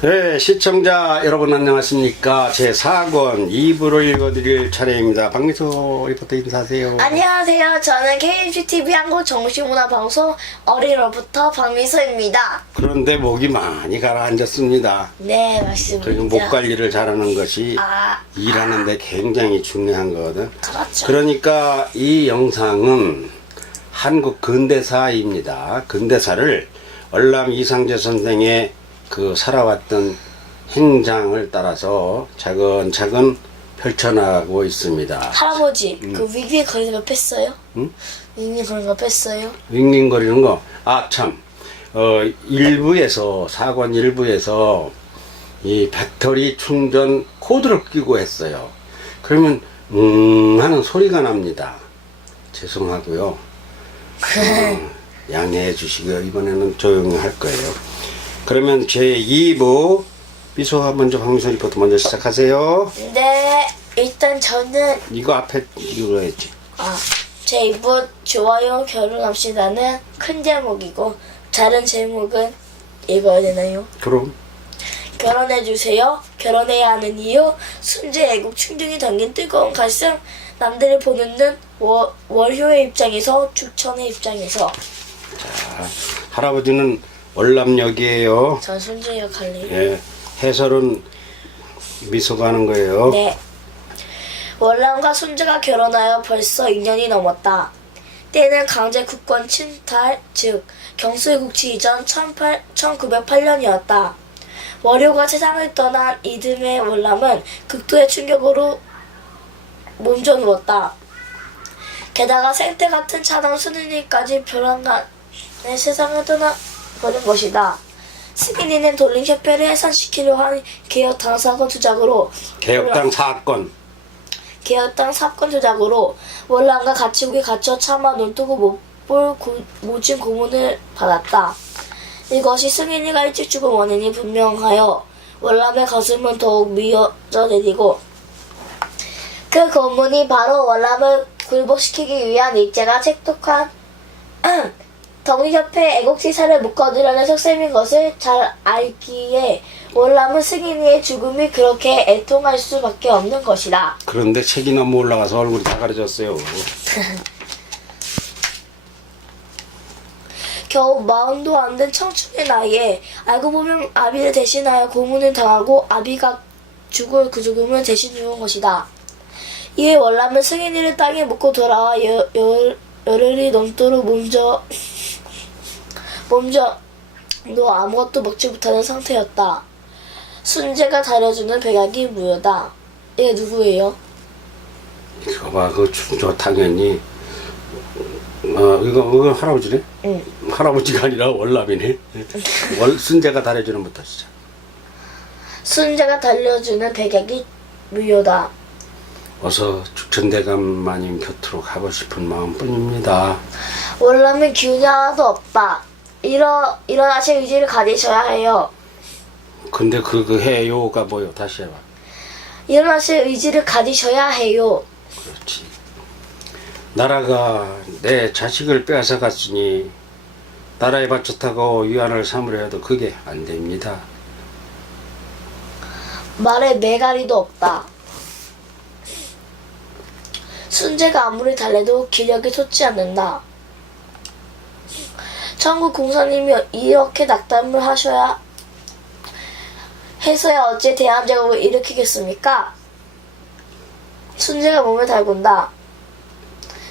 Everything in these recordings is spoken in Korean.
네, 시청자 여러분 안녕하십니까. 제4권 2부를 읽어드릴 차례입니다. 박미소 리포터 인사하세요. 안녕하세요. 저는 KBTV 한국 정신문화방송 어린이로부터 박미소입니다. 그런데 목이 많이 가라앉았습니다. 네, 맞습니다. 저희는 목 관리를 잘하는 것이 일하는데 굉장히 중요한 거거든. 그렇죠. 그러니까 이 영상은 한국 근대사입니다. 근대사를 얼람 이상재 선생의 그 살아왔던 행장을 따라서 차근차근 펼쳐나가고 있습니다. 할아버지, 그 윙윙 거리는 거 뺐어요? 응? 윙윙 거리는 거 뺐어요? 윙윙거리는 거. 아, 참. 4권 1부에서 이 배터리 충전 코드를 끼고 했어요. 그러면, 하는 소리가 납니다. 죄송하고요. 양해해 주시고요. 이번에는 조용히 할 거예요. 그러면 제2부 미소가 먼저 박미소 리포터 먼저 시작하세요. 네, 일단 저는 이거 앞에 이거 했지. 제 이부 좋아요 결혼합시다는 큰 제목이고 다른 제목은 읽어야 되나요? 그럼 결혼해주세요. 결혼해야 하는 이유. 순재 애국 충중이 담긴 뜨거운 가슴. 남들을 보는 눈. 월효의 입장에서 주천의 입장에서. 자, 할아버지는 월남역이에요. 전 순재 역할이에요. 예, 해설은 미소가 하는 거예요. 네. 월남과 순재가 결혼하여 벌써 2년이 넘었다. 때는 강제 국권 침탈, 즉 경수의 국치 이전 1908년이었다. 월요가 세상을 떠난 이듬해 월남은 극도의 충격으로 몸져 누웠다. 게다가 생태 같은 차당 순은이까지 벼랑간의 세상을 떠나버린 것이다. 승인이는 돌림협회를 해산시키려 한 개혁당 사건 조작으로 개혁당 사건 조작으로 월남과 가치국에 갇혀 차마 눈뜨고 못볼 모진 고문을 받았다. 이것이 승인이가 일찍 죽은 원인이 분명하여 월남의 가슴은 더욱 미어져 내리고 그 고문이 바로 월남을 굴복시키기 위한 일제가 책독한 독립협회 애국지사를 묶어두려는 속셈인 것을 잘 알기에 월남은 승인이의 죽음이 그렇게 애통할 수밖에 없는 것이다. 그런데 책이 너무 올라가서 얼굴이 다 가려졌어요. 겨우 40도 안 된 청춘의 나이에 알고 보면 아비를 대신하여 고문을 당하고 아비가 죽을 그 죽음을 대신 죽은 것이다. 이에 월남은 승인이를 땅에 묻고 돌아와 열흘이 넘도록 몸져 아무것도 먹지 못하는 상태였다. 순재가 다려주는 백약이 무효다. 이게 누구예요? 이거 봐, 저 당연히 이거 할아버지네? 응. 할아버지가 아니라 월남이네. 순재가 달해주는 부터 시작. 순재가 달려주는 백약이 무효다. 어서 죽천대감 마님 곁으로 가고 싶은 마음뿐입니다. 월남은 기운이 하나도 없다. 일어나실 의지를 가지셔야 해요. 근데 그 해요가 뭐요? 다시 해봐. 일어나실 의지를 가지셔야 해요. 그렇지. 나라가 내 자식을 빼앗아 갔으니 나라에 바쳤다고 위안을 삼으려 해도 그게 안 됩니다. 말에 매가리도 없다. 순재가 아무리 달래도 기력이 솟지 않는다. 천국 공사님이 이렇게 낙담을 해서야 어찌 대한제국을 일으키겠습니까? 순재가 몸을 달군다.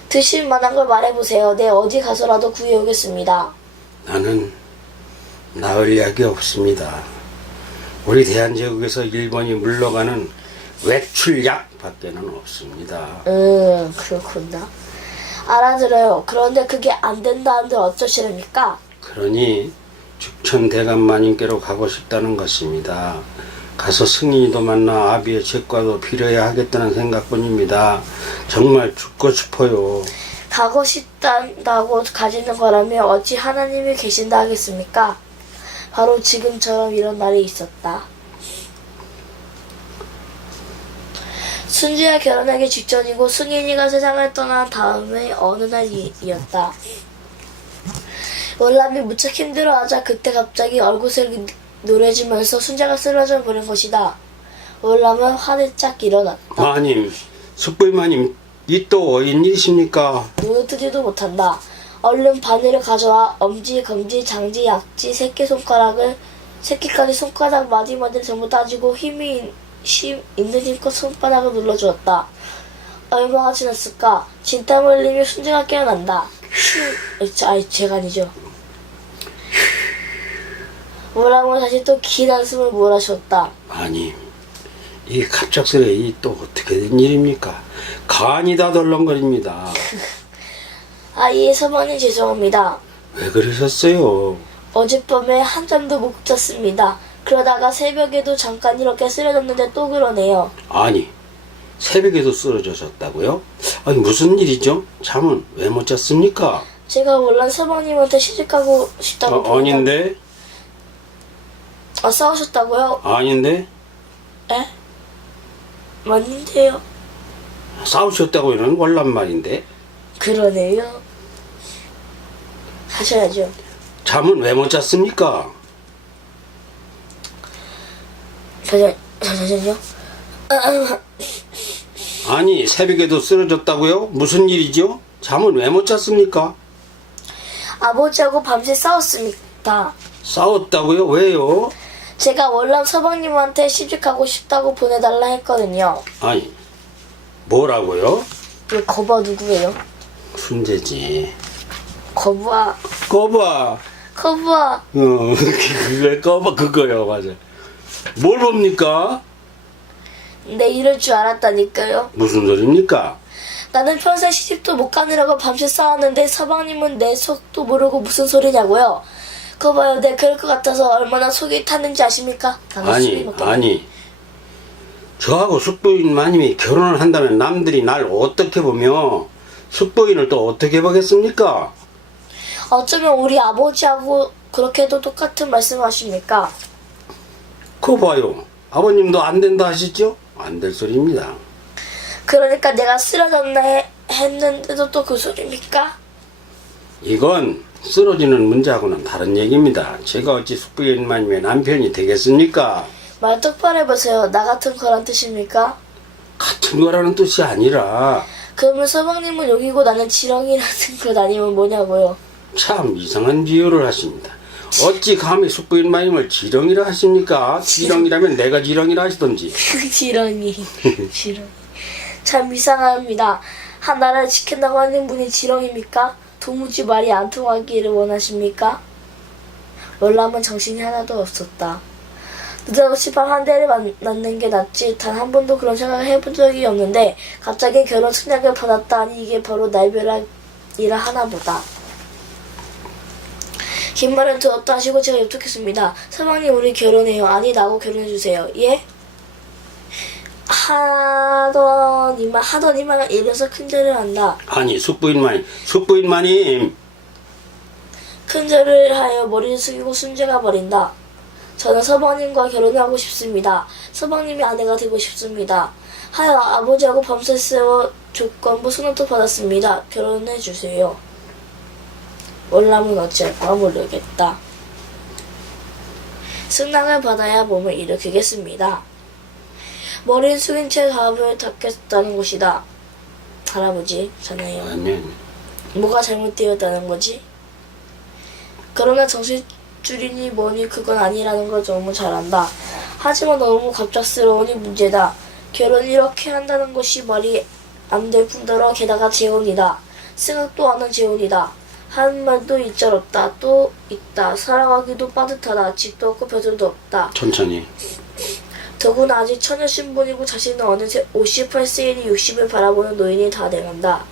드실 만한 걸 말해보세요. 내 어디 가서라도 구해오겠습니다. 나는 나을 약이 없습니다. 우리 대한제국에서 일본이 물러가는 외출약 밖에는 없습니다. 그렇구나. 알아들어요. 그런데 그게 안 된다는데 어쩌시렵니까? 그러니 죽천대감마님께로 가고 싶다는 것입니다. 가서 승인이도 만나 아비의 책과도 빌어야 하겠다는 생각뿐입니다. 정말 죽고 싶어요. 가고 싶다고 가지는 거라면 어찌 하나님이 계신다 하겠습니까? 바로 지금처럼 이런 날이 있었다. 순지와 결혼하기 직전이고 승인이가 세상을 떠난 다음에 어느 날이었다. 월남이 무척 힘들어하자 그때 갑자기 노래지면서 순자가 쓰러져 버린 것이다. 월남은 화들짝 일어났다. 마님, 숙부인 마님, 이 또 웬일이십니까? 눈을 뜨지도 못한다. 얼른 바늘을 가져와 엄지, 검지, 장지, 약지, 새끼까지 손가락 마디마디를 전부 따지고 힘 있는 힘껏 손바닥을 눌러주었다. 얼마가 지났을까? 진땀을 흘리며 순자가 깨어난다. 제가 아니죠. 월남은 다시 또 긴 한숨을 몰아쉬었다. 마님, 이 갑작스레 이 또 어떻게 된 일입니까? 간이 다 덜렁거립니다. 예, 서방님 죄송합니다. 왜 그러셨어요? 어젯밤에 한잠도 못 잤습니다. 그러다가 새벽에도 잠깐 이렇게 쓰러졌는데 또 그러네요. 아니, 새벽에도 쓰러졌다고요? 아니, 무슨 일이죠? 잠은 왜 못 잤습니까? 제가 원래 서방님한테 시집가고 싶다고 아닌데? 싸우셨다고요? 아닌데? 에? 맞는데요. 싸우셨다고 이는 월남 말인데? 그러네요. 하셔야죠. 잠은 왜 못 잤습니까? 잠시만요. 아니, 새벽에도 쓰러졌다고요? 무슨 일이죠? 잠은 왜 못 잤습니까? 아버지하고 밤새 싸웠습니다. 싸웠다고요? 왜요? 제가 월남 서방님한테 시집가고 싶다고 보내달라 했거든요. 아니, 뭐라고요? 왜 거봐 누구예요? 순재지. 거부아. 꺼봐. 거부아. 그래, 꺼봐, 그거요, 맞아. 뭘 봅니까? 내 이럴 줄 알았다니까요. 무슨 소리입니까? 나는 평생 시집도 못 가느라고 밤새 싸웠는데 서방님은 내 속도 모르고 무슨 소리냐고요. 그거 봐요. 내 그럴 것 같아서 얼마나 속이 탔는지 아십니까? 아니. 저하고 숙부인 마님이 결혼을 한다면 남들이 날 어떻게 보며 숙부인을 또 어떻게 보겠습니까? 어쩌면 우리 아버지하고 그렇게도 똑같은 말씀하십니까? 그거 봐요. 아버님도 안 된다 하시죠? 안 될 소리입니다. 그러니까 내가 쓰러졌나 했는데도 또 그 소리입니까? 이건 쓰러지는 문제하고는 다른 얘기입니다. 제가 어찌 숙부인 마님의 남편이 되겠습니까? 말 똑바로 해보세요. 나 같은 거란 뜻입니까? 같은 거라는 뜻이 아니라 그러면 서방님은 용이고 나는 지렁이라는 것 아니면 뭐냐고요. 참 이상한 비유를 하십니다. 어찌 감히 숙부인 마님을 지렁이라 하십니까? 지렁이라면 내가 지렁이라 하시던지. 지렁이. 참 이상합니다. 하나를 지킨다고 하는 분이 지렁입니까? 도무지 말이 안 통하기를 원하십니까? 월남은 정신이 하나도 없었다. 느닷없이 밤 한 대를 맞는 게 낫지 단 한 번도 그런 생각을 해본 적이 없는데 갑자기 결혼 승낙을 받았다 하니 이게 바로 날벼락이라 하나보다. 긴 말은 더없다 하시고 제가 엽떡했습니다. 서방님 우리 결혼해요. 아니 나하고 결혼해주세요. 예? 하더니만 이래서 큰절을 한다. 아니 숙부인 마님 큰절을 하여 머리를 숙이고 순재가 버린다. 저는 서방님과 결혼하고 싶습니다. 서방님이 아내가 되고 싶습니다. 하여 아버지하고 밤새 세워 조건부 승낙도 받았습니다. 결혼해주세요. 월남은 어찌할까 모르겠다. 승낙을 받아야 몸을 일으키겠습니다. 머리를 숙인 채 가업을 닫겠다는 것이다. 할아버지잖아요. 아니 뭐가 잘못되었다는 거지? 그러나 정신줄이니 뭐니 그건 아니라는 걸 너무 잘 안다. 하지만 너무 갑작스러우니 문제다. 결혼 이렇게 한다는 것이 말이 안 될 뿐더러 게다가 재혼이다. 생각도 안 한 재혼이다. 하는 말도 있절없다. 또 있다. 살아가기도 빠듯하다. 집도 없고 벼슬도 없다. 천천히. 더구나 아직 처녀 신분이고 자신은 어느새 58세이니 60을 바라보는 노인이 다 돼간다.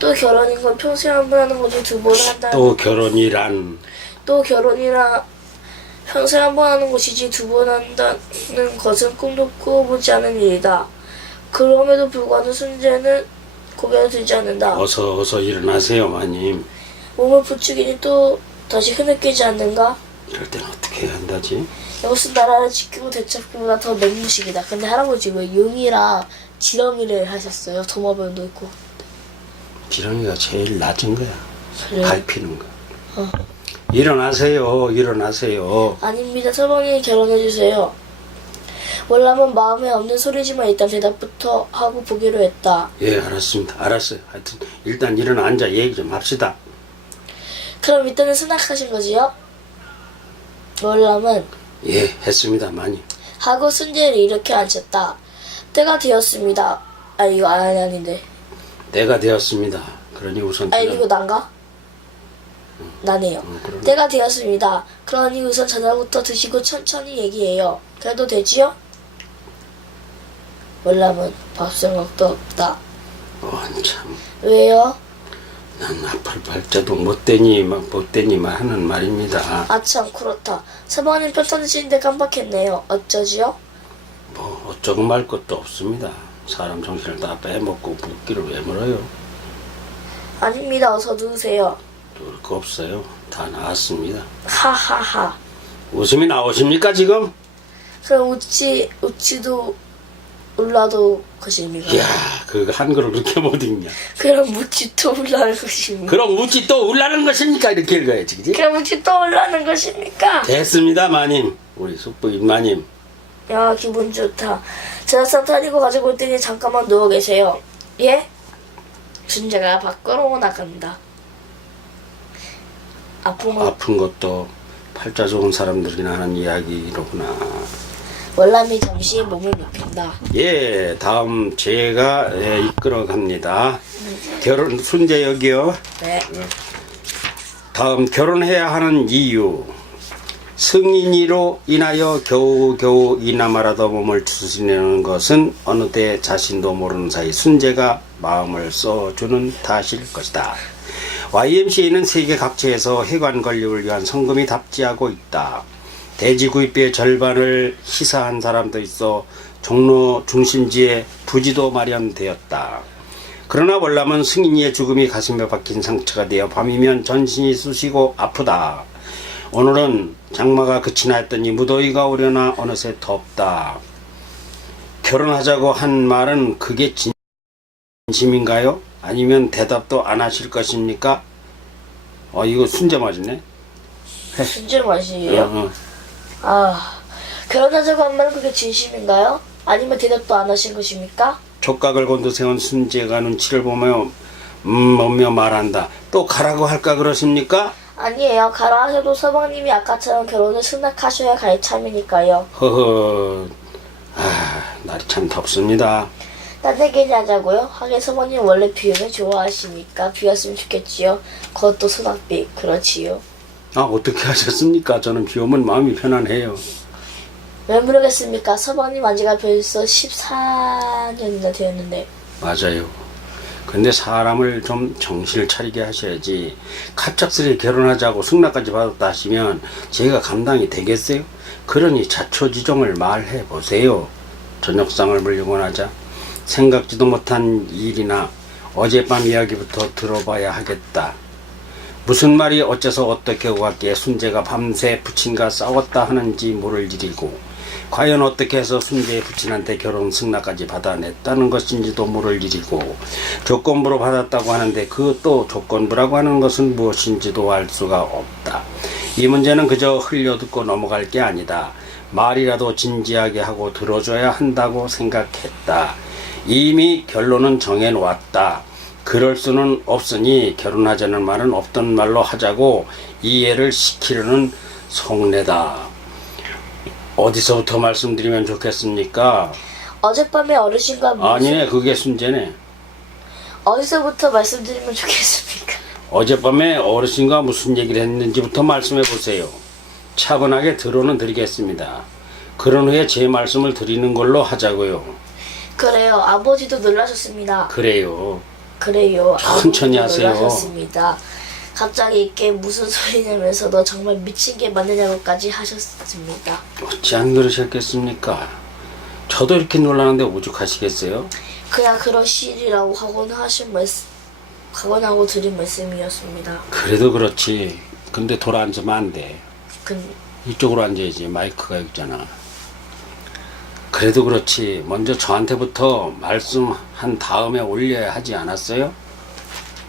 또 결혼인 건 평생 한 번 하는 거지 두 번 한다는 또 결혼이란 또 결혼이라 평생 한 번 하는 것이지 두 번 한다는 것은 꿈도 꾸어보지 않은 일이다. 그럼에도 불구하고 순재는 고개를 들지 않는다. 어서 일어나세요 마님. 몸을 부추기니 또 다시 흐느끼지 않는가? 이럴 땐 어떻게 해야 한다지? 이것은 나라를 지키고 되찾기보다 더 맹무식이다. 근데 할아버지 왜 용이랑 지렁이를 하셨어요? 도마뱀도 있고. 지렁이가 제일 낮은 거야. 그래. 밟히는 거. 일어나세요. 일어나세요. 아닙니다. 서방님이 결혼해주세요. 월남은 마음에 없는 소리지만 일단 대답부터 하고 보기로 했다. 예, 알았습니다. 알았어요. 하여튼 일단 일어나 앉아 얘기 좀 합시다. 그럼 이때는 승낙하신 거지요? 월남은 예, 했습니다. 많이. 하고 순재를 이렇게 앉혔다. 때가 되었습니다. 아 이거 아닌데. 때가 되었습니다. 그러니 우선 아 이거 난가? 나네요. 그러네. 때가 되었습니다. 그러니 우선 저녁부터 드시고 천천히 얘기해요. 그래도 되지요? 월남은 밥 생각도 없다. 참. 왜요? 난 앞을 발자도 못되니만 하는 말입니다. 아참 그렇다. 서방님 편찮으시는데 깜빡했네요. 어쩌지요? 뭐 어쩌고 말 것도 없습니다. 사람 정신을 다 빼먹고 붓기를 왜 물어요? 아닙니다. 어서 누우세요. 놀 거 없어요. 다 나왔습니다. 하하하. 웃음이 나오십니까 지금? 그럼 우치도 울라도 것입니까? 이야, 그 한글을 그렇게 못 읽냐? 그럼 우치도 울라는 것입니까? 그럼 우찌 또 울라는 것입니까? 이렇게 읽어야지, 그지? 그럼 우치도 울라는 것입니까? 됐습니다, 마님. 우리 숙부인 마님. 야 기분 좋다. 제사상 타리고 가지고 올 테니 잠깐만 누워 계세요. 예? 순재가 밖으로 나간다. 아픔을 아픈 것도 팔자 좋은 사람들이나 하는 이야기로구나. 월남이 잠시 몸을 눕힌다. 예, 다음 제가 이끌어 갑니다. 순재 여기요. 네. 다음 결혼해야 하는 이유. 승인이로 인하여 겨우겨우 이나마라도 몸을 추스리는 것은 어느 때 자신도 모르는 사이 순재가 마음을 써주는 탓일 것이다. YMCA는 세계 각지에서 해관 건립을 위한 성금이 답지하고 있다. 대지 구입비의 절반을 희사한 사람도 있어 종로 중심지에 부지도 마련되었다. 그러나 월남은 승인이의 죽음이 가슴에 박힌 상처가 되어 밤이면 전신이 쑤시고 아프다. 오늘은 장마가 그치나 했더니 무더위가 오려나 어느새 덥다. 결혼하자고 한 말은 그게 진심인가요? 아니면 대답도 안 하실 것입니까? 이거 순재 맞네. 순재 맛이에요? 결혼하자고 한 말은 그게 진심인가요? 아니면 대답도 안 하신 것입니까? 촉각을 곤두세운 순재가 눈치를 보며 뭐며 말한다. 또 가라고 할까 그러십니까? 아니에요. 가라 하셔도 서방님이 아까처럼 결혼을 승낙하셔야 갈 참이니까요. 허허. 날이 참 덥습니다. 딴 얘기 하자고요? 하긴 서방님 원래 비움을 좋아하시니까 비웠으면 좋겠지요. 그것도 승낙비 그렇지요. 어떻게 하셨습니까? 저는 비 오면 마음이 편안해요. 왜 모르겠습니까? 서방님 안지가 벌써 14년이나 되었는데. 맞아요. 근데 사람을 좀 정신을 차리게 하셔야지. 갑작스레 결혼하자고 승낙까지 받았다 하시면 제가 감당이 되겠어요? 그러니 자초지종을 말해보세요. 저녁상을 물려고 하자 생각지도 못한 일이나 어젯밤 이야기부터 들어봐야 하겠다. 무슨 말이 어째서 어떻게 오갔기에 순재가 밤새 부친과 싸웠다 하는지 모를 일이고 과연 어떻게 해서 순재의 부친한테 결혼 승낙까지 받아냈다는 것인지도 모를 일이고 조건부로 받았다고 하는데 그 또 조건부라고 하는 것은 무엇인지도 알 수가 없다. 이 문제는 그저 흘려듣고 넘어갈 게 아니다. 말이라도 진지하게 하고 들어줘야 한다고 생각했다. 이미 결론은 정해놓았다. 그럴 수는 없으니 결혼하자는 말은 없던 말로 하자고 이해를 시키려는 속내다. 어디서부터 말씀드리면 좋겠습니까? 어젯밤에 어르신과 아니네, 그게 순재네. 어디서부터 말씀드리면 좋겠습니까? 어젯밤에 어르신과 무슨 얘기를 했는지부터 말씀해 보세요. 차분하게 들어는 드리겠습니다. 그런 후에 제 말씀을 드리는 걸로 하자고요. 그래요. 아버지도 놀라셨습니다. 그래요. 아버지도 천천히 하세요. 놀라셨습니다. 갑자기 있게 무슨 소리 내면서도 정말 미친 게 맞느냐고까지 하셨습니다. 어찌 안 그러셨겠습니까? 저도 이렇게 놀라는데 오죽하시겠어요? 그냥 그러시리라고 각오하고 드린 말씀이었습니다. 그래도 그렇지. 근데 돌아 앉으면 안 돼. 이쪽으로 앉아야지. 마이크가 여기 있잖아. 그래도 그렇지. 먼저 저한테부터 말씀한 다음에 올려야 하지 않았어요?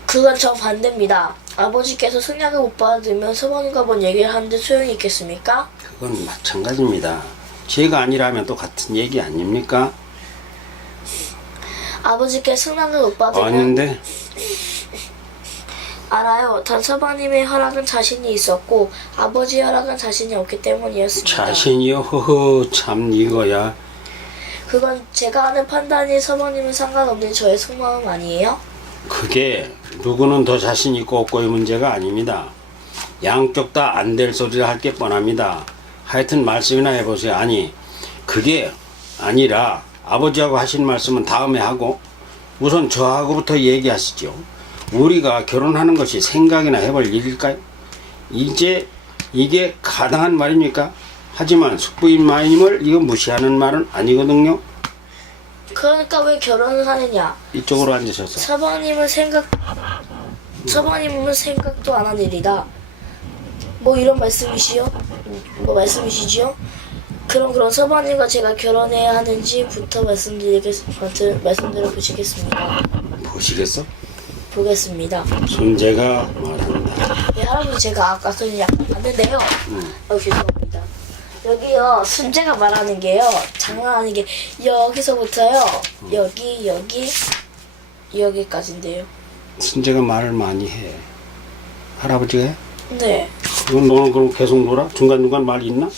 그건 정반대입니다. 아버지께서 승낙을 못 받으면 서방님과 뭔 얘기를 하는데 소용이 있겠습니까? 그건 마찬가지입니다. 제가 아니라면 또 같은 얘기 아닙니까? 아버지께 승낙을 못 받으면 아닌데 알아요. 단 서방님의 허락은 자신이 있었고 아버지의 허락은 자신이 없기 때문이었습니다. 자신이요. 허허, 참 이거야. 그건 제가 하는 판단이 서방님은 상관없는 저의 속마음 아니에요? 그게 누구는 더 자신 있고 없고의 문제가 아닙니다. 양쪽 다 안 될 소리를 할 게 뻔합니다. 하여튼 말씀이나 해보세요. 아니 그게 아니라 아버지하고 하신 말씀은 다음에 하고 우선 저하고부터 얘기하시죠. 우리가 결혼하는 것이 생각이나 해볼 일일까요? 이제 이게 가당한 말입니까? 하지만 숙부인 마님을 이거 무시하는 말은 아니거든요. 그러니까 왜 결혼을 하느냐? 이쪽으로 앉으셔서. 서방님은 생각도 안 한 일이다. 뭐 이런 말씀이시요? 뭐 말씀이시지요? 그럼 서방님과 제가 결혼해야 하는지부터 말씀드려 보시겠습니다. 보시겠어? 보겠습니다. 손재가 말한다. 네, 할아버지 제가 아까 손이 약간 봤는데요. 죄송합니다. 여기요 순재가 말하는 게요 장난하는 게 여기서부터요 여기까지인데요. 손재가 말을 많이 해. 할아버지가 해? 네. 그럼 너는 그럼 계속 놀아? 중간중간 말 있나?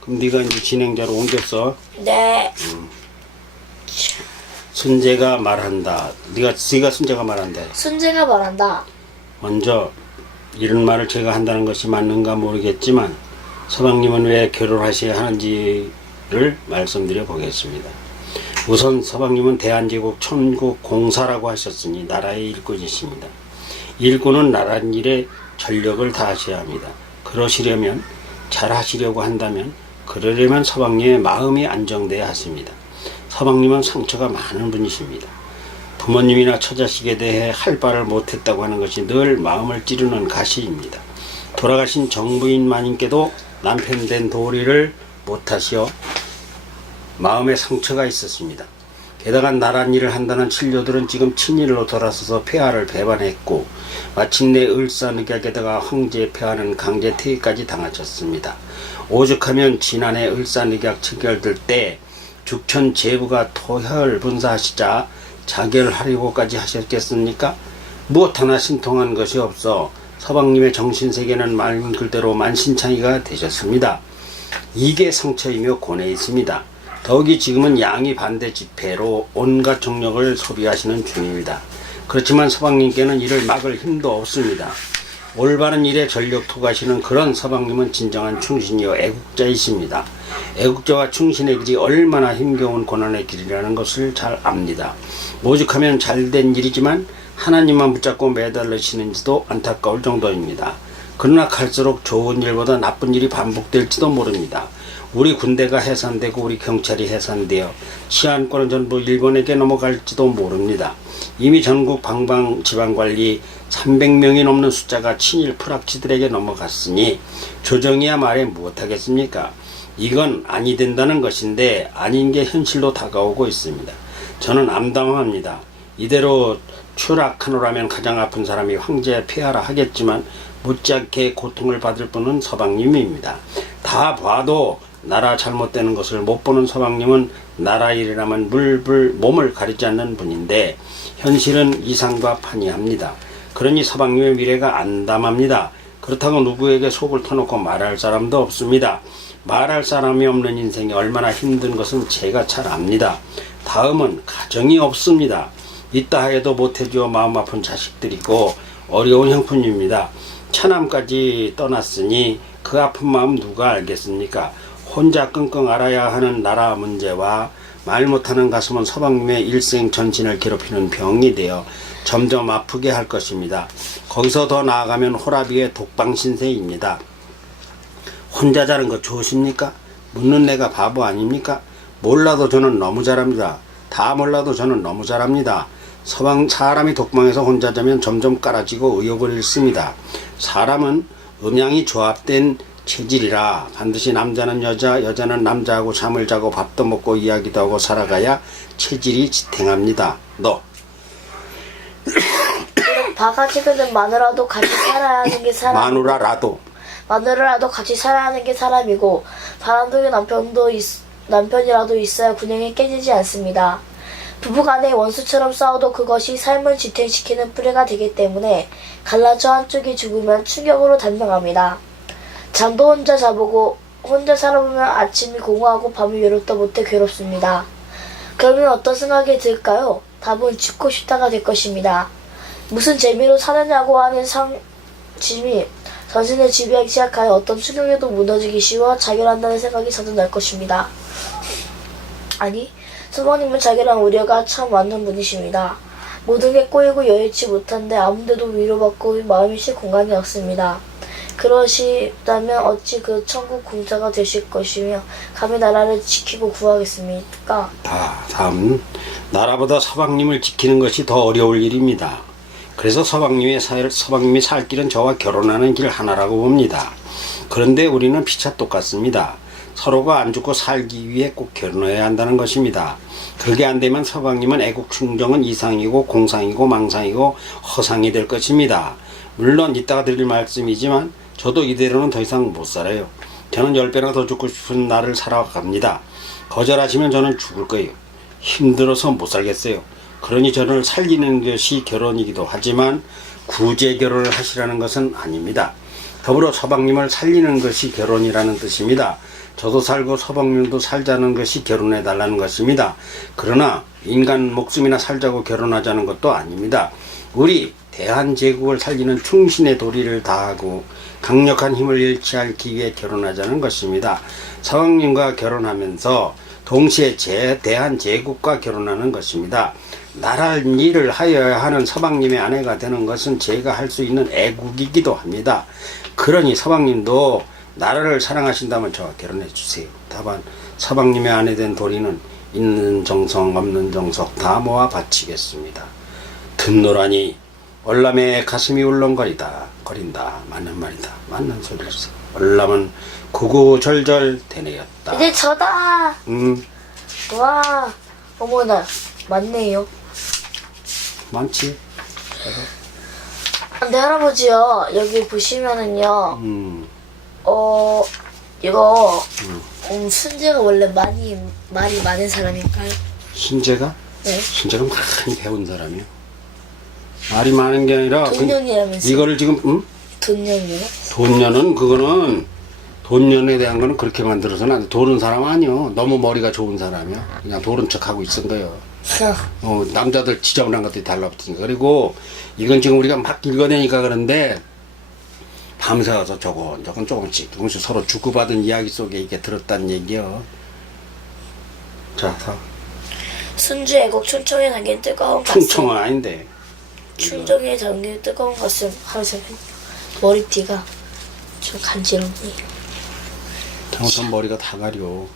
그럼 네가 이제 진행자로 옮겼어. 네. 순재가 말한다. 네가 순재가 말한다. 순재가 말한다. 먼저 이런 말을 제가 한다는 것이 맞는가 모르겠지만 서방님은 왜 결혼하셔야 하는지를 말씀드려 보겠습니다. 우선 서방님은 대한제국 천국공사라고 하셨으니 나라의 일꾼이십니다. 일꾼은 나랏일에 전력을 다하셔야 합니다. 그러시려면 잘 하시려고 한다면 그러려면 서방님의 마음이 안정돼야 하십니다. 서방님은 상처가 많은 분이십니다. 부모님이나 처자식에 대해 할 바를 못했다고 하는 것이 늘 마음을 찌르는 가시입니다. 돌아가신 정부인 마님께도 남편 된 도리를 못하시어 마음에 상처가 있었습니다. 게다가 나란 일을 한다는 신료들은 지금 친일로 돌아서서 폐하를 배반했고 마침내 을사늑약에다가 황제 폐하는 강제 퇴위까지 당하셨습니다. 오죽하면 지난해 을사늑약 체결될 때 죽천 제부가 토혈 분사하시자 자결하려고까지 하셨겠습니까? 무엇 하나 신통한 것이 없어 서방님의 정신세계는 말 그대로 만신창이가 되셨습니다. 이게 상처이며 고뇌 있습니다. 더욱이 지금은 양이 반대 집회로 온갖 정력을 소비하시는 중입니다. 그렇지만 서방님께는 이를 막을 힘도 없습니다. 올바른 일에 전력 투구하시는 그런 서방님은 진정한 충신이요 애국자이십니다. 애국자와 충신의 길이 얼마나 힘겨운 고난의 길이라는 것을 잘 압니다. 오죽하면 잘된 일이지만 하나님만 붙잡고 매달리시는지도 안타까울 정도입니다. 그러나 갈수록 좋은 일보다 나쁜 일이 반복될지도 모릅니다. 우리 군대가 해산되고 우리 경찰이 해산되어 치안권은 전부 일본에게 넘어갈지도 모릅니다. 이미 전국 방방지방관리 300명이 넘는 숫자가 친일 프락치들에게 넘어갔으니 조정이야 말해 무엇하겠습니까? 이건 아니 된다는 것인데 아닌 게 현실로 다가오고 있습니다. 저는 암담합니다. 이대로 추락하노라면 가장 아픈 사람이 황제 폐하라 하겠지만 못지않게 고통을 받을 분은 서방님입니다. 다 봐도 나라 잘못되는 것을 못 보는 서방님은 나라 일이라면 물불 몸을 가리지 않는 분인데 현실은 이상과 판이합니다. 그러니 서방님의 미래가 암담합니다. 그렇다고 누구에게 속을 터놓고 말할 사람도 없습니다. 말할 사람이 없는 인생이 얼마나 힘든 것은 제가 잘 압니다. 다음은 가정이 없습니다. 있다 해도 못해주어 마음 아픈 자식들이고 어려운 형편입니다. 차남까지 떠났으니 그 아픈 마음 누가 알겠습니까? 혼자 끙끙 앓아야 하는 나라 문제와 말 못하는 가슴은 서방님의 일생 전신을 괴롭히는 병이 되어 점점 아프게 할 것입니다. 거기서 더 나아가면 호라비의 독방신세입니다. 혼자 자는 거 좋으십니까? 묻는 내가 바보 아닙니까? 몰라도 저는 너무 잘합니다. 다 몰라도 저는 너무 잘합니다. 사람이 독방에서 혼자 자면 점점 깔아지고 의욕을 잃습니다. 사람은 음양이 조합된 체질이라 반드시 남자는 여자, 여자는 남자하고 잠을 자고 밥도 먹고 이야기도 하고 살아가야 체질이 지탱합니다. 바가지들은 마누라도 같이 살아야 하는 게 사람. 마누라라도 같이 살아야 하는 게 사람이고 바람둥이 남편이라도 있어야 균형이 깨지지 않습니다. 부부간에 원수처럼 싸워도 그것이 삶을 지탱시키는 뿌리가 되기 때문에 갈라져 한쪽이 죽으면 충격으로 단명합니다. 잠도 혼자 자보고 혼자 살아보면 아침이 공허하고 밤이 외롭다 못해 괴롭습니다. 그러면 어떤 생각이 들까요? 답은 죽고 싶다가 될 것입니다. 무슨 재미로 사느냐고 하는 상심이 전신을 지배하기 시작하여 어떤 충격에도 무너지기 쉬워 자결한다는 생각이 저도 날 것입니다. 아니, 서방님은 자결한 우려가 참 맞는 분이십니다. 모든 게 꼬이고 여의치 못한데 아무데도 위로받고 마음이 쉴 공간이 없습니다. 그러시다면 어찌 그 천국 공자가 되실 것이며 감히 나라를 지키고 구하겠습니까? 다음 나라보다 서방님을 지키는 것이 더 어려울 일입니다. 그래서 서방님이 살 길은 저와 결혼하는 길 하나라고 봅니다. 그런데 우리는 피차 똑같습니다. 서로가 안 죽고 살기 위해 꼭 결혼해야 한다는 것입니다. 그게 안 되면 서방님은 애국 충정은 이상이고 공상이고 망상이고 허상이 될 것입니다. 물론 이따가 드릴 말씀이지만 저도 이대로는 더 이상 못 살아요. 저는 10배나 더 죽고 싶은 날을 살아갑니다. 거절하시면 저는 죽을 거예요. 힘들어서 못 살겠어요. 그러니 저를 살리는 것이 결혼이기도 하지만 구제 결혼을 하시라는 것은 아닙니다. 더불어 서방님을 살리는 것이 결혼이라는 뜻입니다. 저도 살고 서방님도 살자는 것이 결혼해달라는 것입니다. 그러나 인간 목숨이나 살자고 결혼하자는 것도 아닙니다. 우리 대한제국을 살리는 충신의 도리를 다하고 강력한 힘을 잃지 않기 위해 결혼하자는 것입니다. 서방님과 결혼하면서 동시에 대한제국과 결혼하는 것입니다. 나랄 일을 하여야 하는 서방님의 아내가 되는 것은 제가 할 수 있는 애국이기도 합니다. 그러니 서방님도 나라를 사랑하신다면 저와 결혼해 주세요. 다만 서방님의 아내 된 도리는 있는 정성 없는 정석 다 모아 바치겠습니다. 듣노라니 월남의 가슴이 울렁거린다. 맞는 말이다. 맞는 소리였어. 월남은 구구절절 되뇌었다. 이제 저다. 와, 어머나, 맞네요. 많지? 근데 할아버지요, 여기 보시면은요, 이거 순재가 원래 말이 많은 사람일까요? 순재가? 네. 순재가 많이 배운 사람이요. 말이 많은 게 아니라 돈년이라면서. 이거를 지금 돈년이요? 돈년은 그거는 돈년에 대한 거는 그렇게 만들어서는 안 돼. 도는 사람 아니요. 너무 머리가 좋은 사람이야. 그냥 도른 척하고 있은 거예요. 남자들 지저분한 것들이 달라붙으니까. 그리고 이건 지금 우리가 막 읽어내니까 그런데 밤새 가서 저건 조금씩 서로 주고받은 이야기 속에 이게 들었다는 얘기요. 자, 다. 순주 애국 춘청에 담긴 뜨거운 가슴. 충청은 아닌데. 춘정에 담긴 뜨거운 가슴. 하루세요. 머리띠가 좀 간지럽네요. 장선 머리가 다 가려.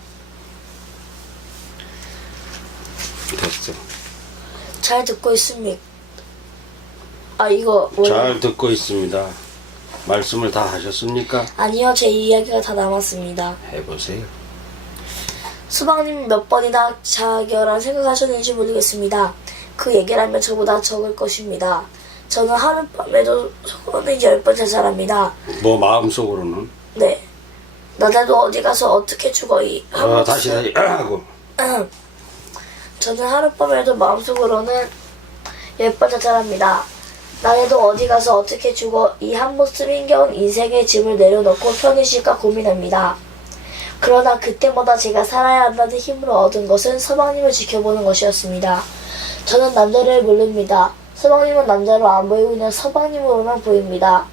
됐어. 잘 듣고 있습니까? 이거 원래... 잘 듣고 있습니다. 말씀을 다 하셨습니까? 아니요, 제 이야기가 다 남았습니다. 해보세요. 수박님 몇 번이나 자결한 생각하셨는지 모르겠습니다. 그 얘기를 하면 저보다 적을 것입니다. 저는 하룻밤에도 속어는 10번 자살합니다. 뭐 마음속으로는? 네. 나도 어디 가서 어떻게 죽어 다시 하고. 저는 하룻밤에도 마음속으로는 10번 자살합니다. 나래도 어디 가서 어떻게 죽어 이 한 모습 힘겨운 인생의 짐을 내려놓고 편히 쉴까 고민합니다. 그러나 그때마다 제가 살아야 한다는 힘을 얻은 것은 서방님을 지켜보는 것이었습니다. 저는 남자를 모릅니다. 서방님은 남자로 안 보이고 그냥 서방님으로만 보입니다.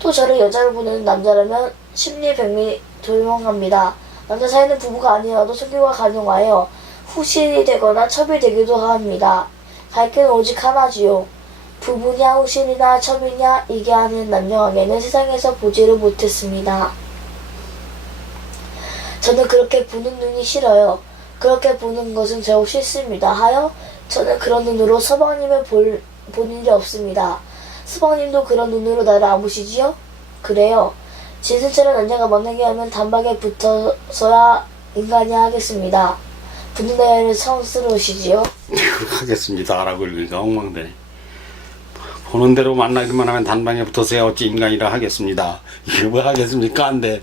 또 저를 여자로 보는 남자라면 심리백미 조용합니다. 남자 사이는 부부가 아니어도 성교가 가능하여 후신이 되거나 첩이 되기도 합니다. 갈 길은 오직 하나지요. 부부냐 후신이나 첩이냐 이게 아닌 남녀에게는 세상에서 보지를 못했습니다. 저는 그렇게 보는 눈이 싫어요. 그렇게 보는 것은 매우 싫습니다. 하여 저는 그런 눈으로 서방님을 본 일이 없습니다. 서방님도 그런 눈으로 나를 안 보시지요? 그래요. 진순처럼 남자가 만나게 하면 단박에 붙어서야 인간이 하겠습니다. 붙는 날을 성스러우시지요? 하겠습니다. 라고 읽으니까 엉망되네. 보는 대로 만나기만 하면 단방에 붙어서야 어찌 인간이라 하겠습니다. 이게 뭐 하겠습니까? 안 돼.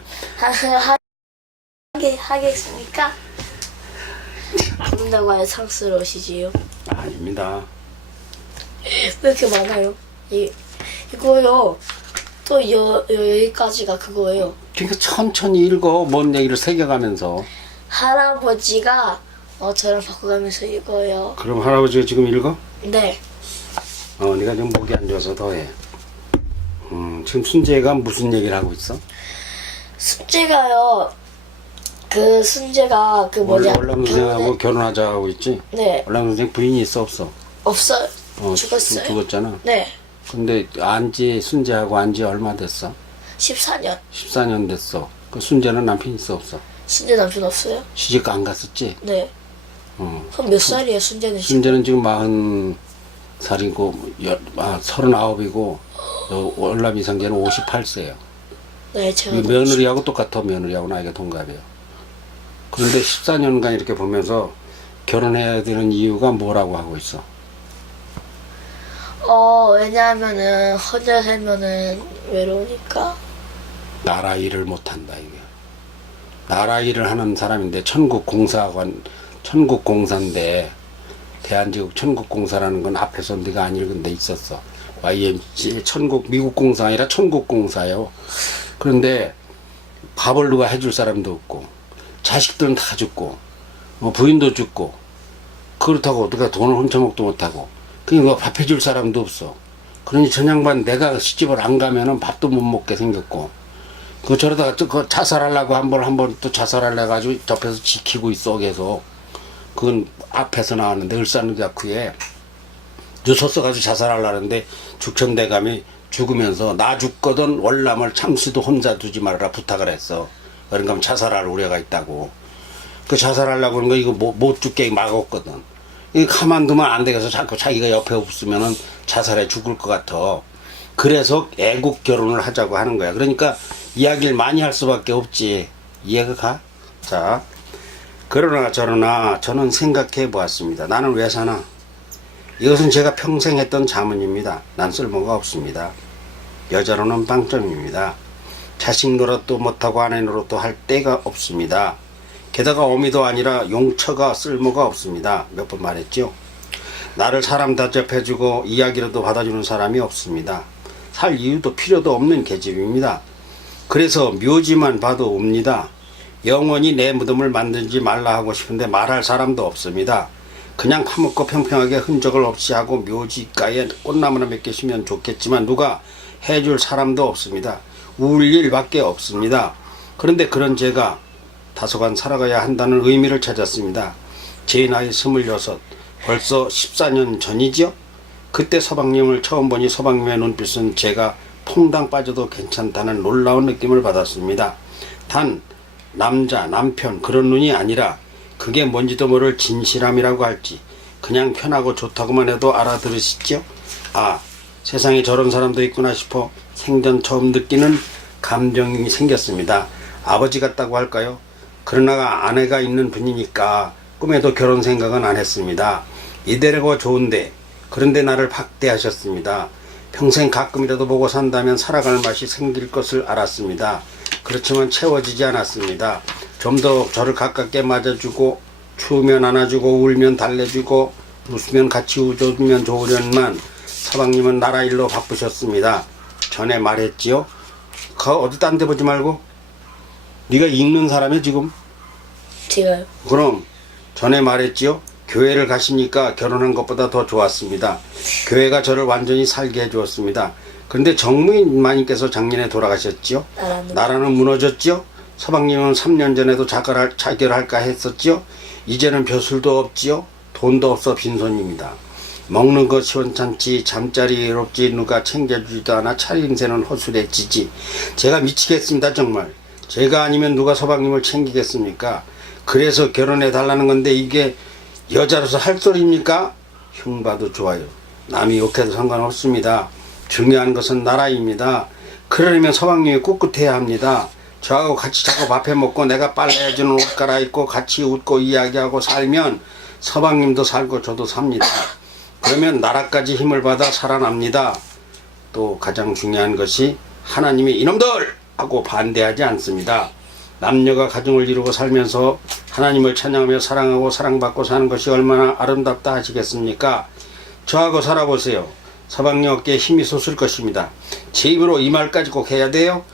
하겠습니까? 부른다고 하여 상스러우시지요? 아닙니다. 왜 이렇게 많아요? 이거요. 또 여기까지가 그거예요. 그러니까 천천히 읽어. 뭔 얘기를 새겨가면서. 할아버지가 저랑 바꿔가면서 읽어요. 그럼 할아버지가 지금 읽어? 네. 네가 좀 목이 안 좋아서 더해. 지금 순재가 무슨 얘기를 하고 있어? 순재가요. 그 순재가 그 뭐냐. 월남 선생하고 결혼하자 하고 있지? 네. 월남 선생 부인이 있어 없어? 없어요. 죽었어요. 죽었잖아. 네. 근데 안지 순재하고 안지 얼마 됐어? 14년. 14년 됐어. 그 순재는 남편 있어 없어? 순재 남편 없어요? 시집 안 갔었지? 네. 그럼 몇 살이에요, 순재는? 순재는 지금 40살이고 39이고 월남 이상재는 58세예요. 네, 제가 며느리하고 똑같아. 며느리하고 나이가 동갑이에요. 그런데 14년간 이렇게 보면서 결혼해야 되는 이유가 뭐라고 하고 있어? 왜냐하면은 혼자 살면은 외로우니까. 나라 일을 못한다 이게. 나라 일을 하는 사람인데 천국공사인데 대한제국 천국공사라는 건 앞에서 네가 안 읽은 데 있었어. YMCA 미국공사 아니라 천국공사요. 그런데 밥을 누가 해줄 사람도 없고 자식들은 다 죽고 부인도 죽고 그렇다고 누가 돈을 훔쳐먹도 못하고 그러니까 밥 해줄 사람도 없어. 그러니 전양반 내가 시집을 안 가면은 밥도 못 먹게 생겼고 저러다가 그 자살하려고 한 번 또 자살하려 가지고 옆에서 지키고 있어 계속. 그건 앞에서 나왔는데 을산의학후에 늦었어가지고 자살하려는데 죽천대감이 죽으면서 나 죽거든 월남을 참수도 혼자 두지 말아라 부탁을 했어. 그러니까 자살할 우려가 있다고. 그 자살하려고 하는 거 이거 못 죽게 막았거든. 이 가만두면 안 되겠어. 자꾸 자기가 옆에 없으면은 자살해 죽을 것 같아. 그래서 애국 결혼을 하자고 하는 거야. 그러니까 이야기를 많이 할 수밖에 없지. 이해가 가? 자, 그러나 저러나 저는 생각해 보았습니다. 나는 왜 사나? 이것은 제가 평생 했던 자문입니다. 난 쓸모가 없습니다. 여자로는 빵점입니다. 자식 노릇도 못하고 아내 노릇도 할 데가 없습니다. 게다가 어미도 아니라 용처가 쓸모가 없습니다. 몇 번 말했죠? 나를 사람 대접해주고 이야기로도 받아주는 사람이 없습니다. 살 이유도 필요도 없는 계집입니다. 그래서 묘지만 봐도 옵니다. 영원히 내 무덤을 만들지 말라 하고 싶은데 말할 사람도 없습니다. 그냥 파묻고 평평하게 흔적을 없이 하고 묘지가에 꽃나무나 몇 개 심으면 좋겠지만 누가 해줄 사람도 없습니다. 울 일밖에 없습니다. 그런데 그런 제가 다소간 살아가야 한다는 의미를 찾았습니다. 제 나이 26, 벌써 14년 전이죠. 그때 서방님을 처음 보니 서방님의 눈빛은 제가 퐁당 빠져도 괜찮다는 놀라운 느낌을 받았습니다. 단 남자, 남편 그런 눈이 아니라 그게 뭔지도 모를 진실함이라고 할지 그냥 편하고 좋다고만 해도 알아들으시죠? 아, 세상에 저런 사람도 있구나 싶어 생전 처음 느끼는 감정이 생겼습니다. 아버지 같다고 할까요? 그러나 아내가 있는 분이니까 꿈에도 결혼 생각은 안 했습니다. 이대로가 좋은데 그런데 나를 박대하셨습니다. 평생 가끔이라도 보고 산다면 살아갈 맛이 생길 것을 알았습니다. 그렇지만 채워지지 않았습니다. 좀 더 저를 가깝게 맞아주고 추우면 안아주고 울면 달래주고 웃으면 같이 웃어주면 좋으련만 서방님은 나라 일로 바쁘셨습니다. 전에 말했지요. 어디 딴 데 보지 말고 네가 읽는 사람이 지금. 제가요. 그럼 전에 말했지요. 교회를 가시니까 결혼한 것보다 더 좋았습니다. 교회가 저를 완전히 살게 해주었습니다. 그런데 정무인 마님께서 작년에 돌아가셨지요. 나라는 무너졌지요. 서방님은 3년 전에도 자결할까 했었지요. 이제는 벼슬도 없지요. 돈도 없어 빈손입니다. 먹는 것 시원찮지 잠자리 외롭지 누가 챙겨주지도 않아 차림새는 허술해지지. 제가 미치겠습니다 정말. 제가 아니면 누가 서방님을 챙기겠습니까? 그래서 결혼해 달라는 건데 이게 여자로서 할 소리입니까? 흉봐도 좋아요. 남이 욕해도 상관없습니다. 중요한 것은 나라입니다. 그러려면 서방님이 꿋꿋해야 합니다. 저하고 같이 자꾸 밥 해먹고 내가 빨래해주는 옷 갈아입고 같이 웃고 이야기하고 살면 서방님도 살고 저도 삽니다. 그러면 나라까지 힘을 받아 살아납니다. 또 가장 중요한 것이 하나님이 이놈들! 하고 반대하지 않습니다. 남녀가 가정을 이루고 살면서 하나님을 찬양하며 사랑하고 사랑받고 사는 것이 얼마나 아름답다 하시겠습니까? 저하고 살아보세요. 서방님 어깨에 힘이 솟을 것입니다. 제 입으로 이 말까지 꼭 해야 돼요?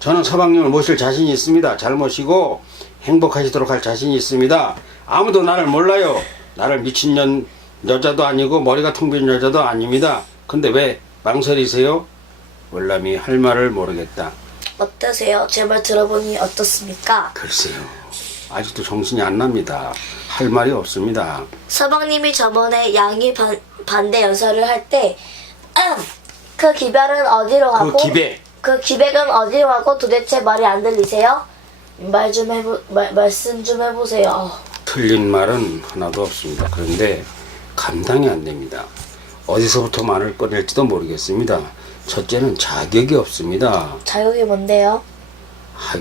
저는 서방님을 모실 자신이 있습니다. 잘 모시고 행복하시도록 할 자신이 있습니다. 아무도 나를 몰라요. 나를 미친년 여자도 아니고 머리가 텅 빈 여자도 아닙니다. 근데 왜 망설이세요? 월남이 할 말을 모르겠다. 어떠세요? 제 말 들어보니 어떻습니까? 글쎄요. 아직도 정신이 안 납니다. 할 말이 없습니다. 서방님이 저번에 양이 반대 연설을 할 때 그 기별은 어디로 가고 그 기백은 어디로 가고 도대체 말이 안 들리세요? 말씀 좀 해보세요. 틀린 말은 하나도 없습니다. 그런데 감당이 안 됩니다. 어디서부터 말을 꺼낼지도 모르겠습니다. 첫째는 자격이 없습니다. 자격이 뭔데요?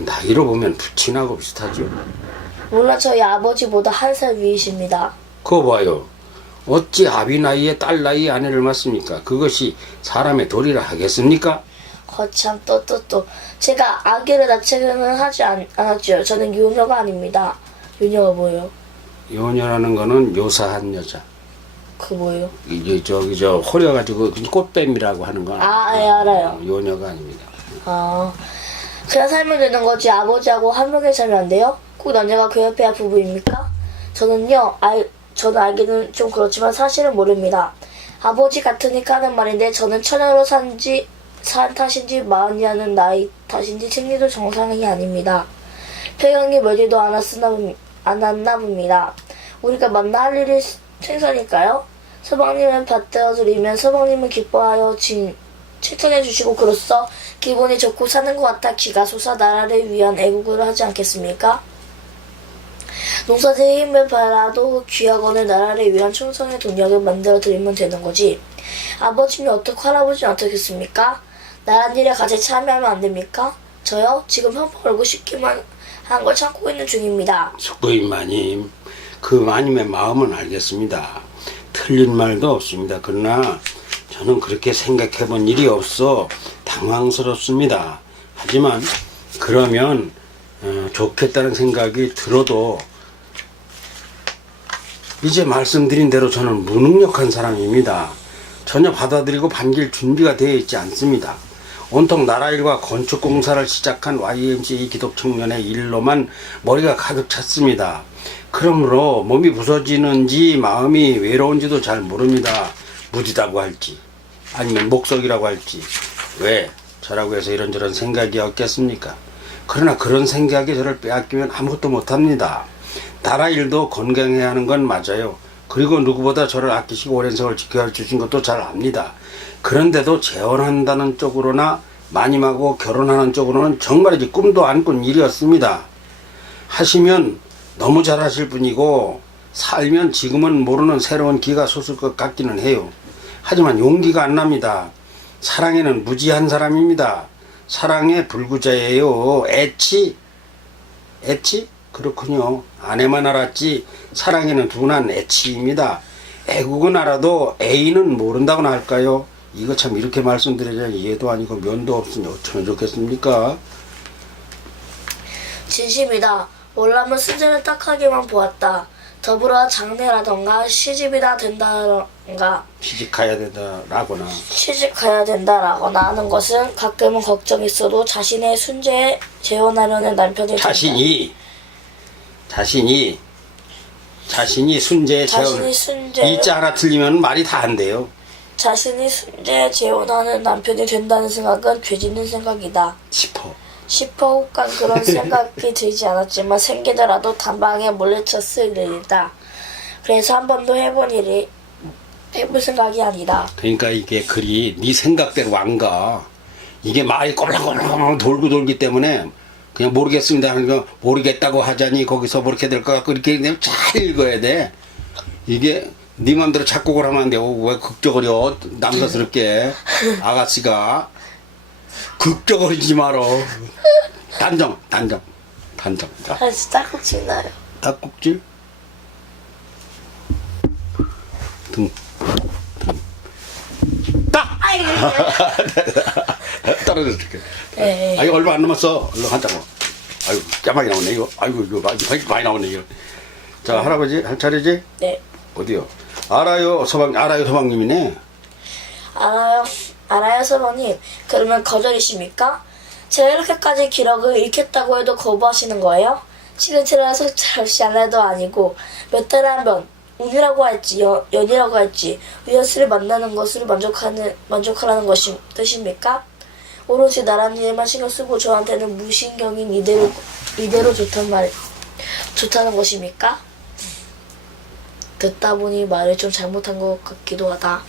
나이로 보면 부친하고 비슷하죠. 물론 저희 아버지보다 1살 위이십니다. 그거 봐요. 어찌 아비 나이에 딸 나이에 아내를 맞습니까? 그것이 사람의 도리라 하겠습니까? 거참 또 제가 아기를 낳지는 하지 않았죠. 저는 요녀가 아닙니다. 요녀가 뭐예요? 요녀라는 거는 묘사한 여자. 그 뭐예요? 이게 저 호려가지고 꽃뱀이라고 하는 거. 예, 알아요. 요녀가 아닙니다. 그냥 살면 되는 거지 아버지하고 한 명에 살면 안 돼요? 꼭 남녀가 괴롭혀야 부부입니까? 저는 알기는 좀 그렇지만 사실은 모릅니다. 아버지 같으니까 하는 말인데 저는 처녀로 산 탓인지 많이 하는 나이 탓인지 생리도 정상이 아닙니다. 폐경이 멀지도 않았나 봅니다. 우리가 만나 할 일이 생사니까요. 서방님을 받들어 드리면 서방님은 기뻐하여 칭찬해 주시고 그로써 기분이 좋고 사는 것 같아 기가 솟아 나라를 위한 애국을 하지 않겠습니까? 농사지에 힘을 발라도 귀하거늘 나라를 위한 충성의 동력을 만들어 드리면 되는 거지. 아버님이 어떻고 할아버지는 어떻겠습니까? 나란 일에 같이 참여하면 안 됩니까? 저요? 지금 펑펑 울고 싶기만 한 걸 참고 있는 중입니다. 숙부인 마님, 그 마님의 마음은 알겠습니다. 틀린 말도 없습니다. 그러나 저는 그렇게 생각해 본 일이 없어 당황스럽습니다. 하지만 그러면 좋겠다는 생각이 들어도 이제 말씀드린 대로 저는 무능력한 사람입니다. 전혀 받아들이고 반길 준비가 되어 있지 않습니다. 온통 나라 일과 건축 공사를 시작한 YMCA 기독 청년의 일로만 머리가 가득 찼습니다. 그러므로 몸이 부서지는지 마음이 외로운지도 잘 모릅니다. 무디다고 할지 아니면 목석이라고 할지 왜 저라고 해서 이런저런 생각이 없겠습니까? 그러나 그런 생각이 저를 빼앗기면 아무것도 못합니다. 나라 일도 건강해야 하는 건 맞아요. 그리고 누구보다 저를 아끼시고 오랜 세월 지켜주신 것도 잘 압니다. 그런데도 재혼한다는 쪽으로나 마님하고 결혼하는 쪽으로는 정말이지 꿈도 안 꾼 일이었습니다. 하시면 너무 잘하실 분이고 살면 지금은 모르는 새로운 기가 솟을 것 같기는 해요. 하지만 용기가 안 납니다. 사랑에는 무지한 사람입니다. 사랑의 불구자예요. 애치? 그렇군요. 아내만 알았지 사랑에는 둔한 애치입니다. 애국은 알아도 애인은 모른다고나 할까요? 이거 참 이렇게 말씀드려야 이해도 아니고 면도 없으니 어쩌면 좋겠습니까? 진심이다. 월남은 순전을 딱하게만 보았다. 더불어 장래라던가 시집이나 된다던가 시집가야 된다라거나 하는 것은 가끔은 걱정있어도 자신의 순재에 재혼하려는 남편을 자신이 순재에 재혼 이자 하나 틀리면 말이 다 안 돼요. 자신이 순재에 재혼하는 남편이 된다는 생각은 죄짓는 생각이다 싶어 혹간 그런 생각이 들지 않았지만 생기더라도 단방에 몰래쳤을 일이다. 그래서 한 번도 해볼 생각이 아니다. 그러니까 이게 글이 네 생각대로 안 가. 이게 말이 꼴랑꼴랑 돌기 때문에 그냥 모르겠습니다 하는 거 모르겠다고 하자니 거기서 그렇게 될 것 같고 이렇게 그냥 잘 읽어야 돼. 이게 네 맘대로 작곡을 하면 안 돼. 왜 극적거려 남사스럽게 아가씨가 극적거리지 말어. 단정. 진짜 딱꼭질 나요. 딱꼭질? 등. 딱! 아이고. 떨어졌을게. 네. 아, 이거 얼마 안 남았어. 얼른 하자고. 아이고, 까마귀 나오네, 이거. 아이고, 이거 많이 나오네, 이거. 자, 할아버지, 할 차례지? 네. 어디요? 알아요, 서방님이네. 알아요, 서방님. 그러면 거절이십니까? 제가 이렇게까지 기록을 읽겠다고 해도 거부하시는 거예요? 시간치라 설치 안 해도 아니고 몇 달에 한 번 운이라고 할지 연이라고 할지 위원수를 만나는 것으로 만족하라는 것이 뜻입니까? 오로지 나란 일에만 신경 쓰고 저한테는 무신경인 이대로 좋다는 것입니까? 듣다 보니 말을 좀 잘못한 것 같기도 하다.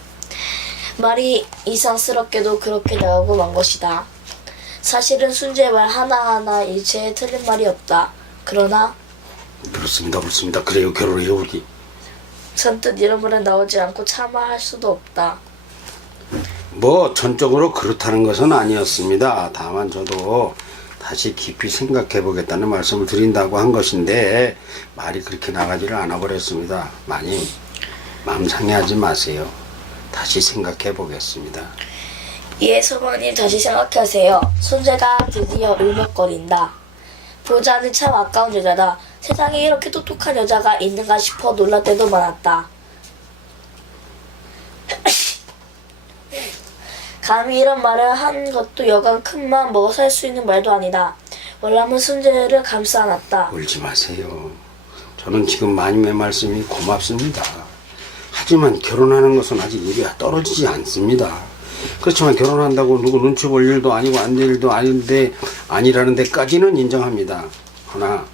말이 이상스럽게도 그렇게 나오고 만 것이다. 사실은 순재의 말 하나하나 일체에 틀린 말이 없다. 그러나 그렇습니다. 그래요, 결혼해요, 우리. 선뜻 이런 말은 나오지 않고 차마 할 수도 없다. 뭐 전적으로 그렇다는 것은 아니었습니다. 다만 저도 다시 깊이 생각해 보겠다는 말씀을 드린다고 한 것인데 말이 그렇게 나가지를 않아 버렸습니다. 마님, 마음 상해하지 마세요. 다시 생각해 보겠습니다. 예, 서방님 다시 생각하세요. 순재가 드디어 울먹거린다. 보자는 참 아까운 여자다. 세상에 이렇게 똑똑한 여자가 있는가 싶어 놀랄 때도 많았다. 감히 이런 말을 한 것도 여간 큰 마음 먹어 살 수 있는 말도 아니다. 월남은 순재를 감싸 안았다. 울지 마세요. 저는 지금 마님의 말씀이 고맙습니다. 하지만 결혼하는 것은 아직 입에 떨어지지 않습니다. 그렇지만 결혼한다고 누구 눈치 볼 일도 아니고 안 될 일도 아니라는 데까지는 인정합니다. 그러나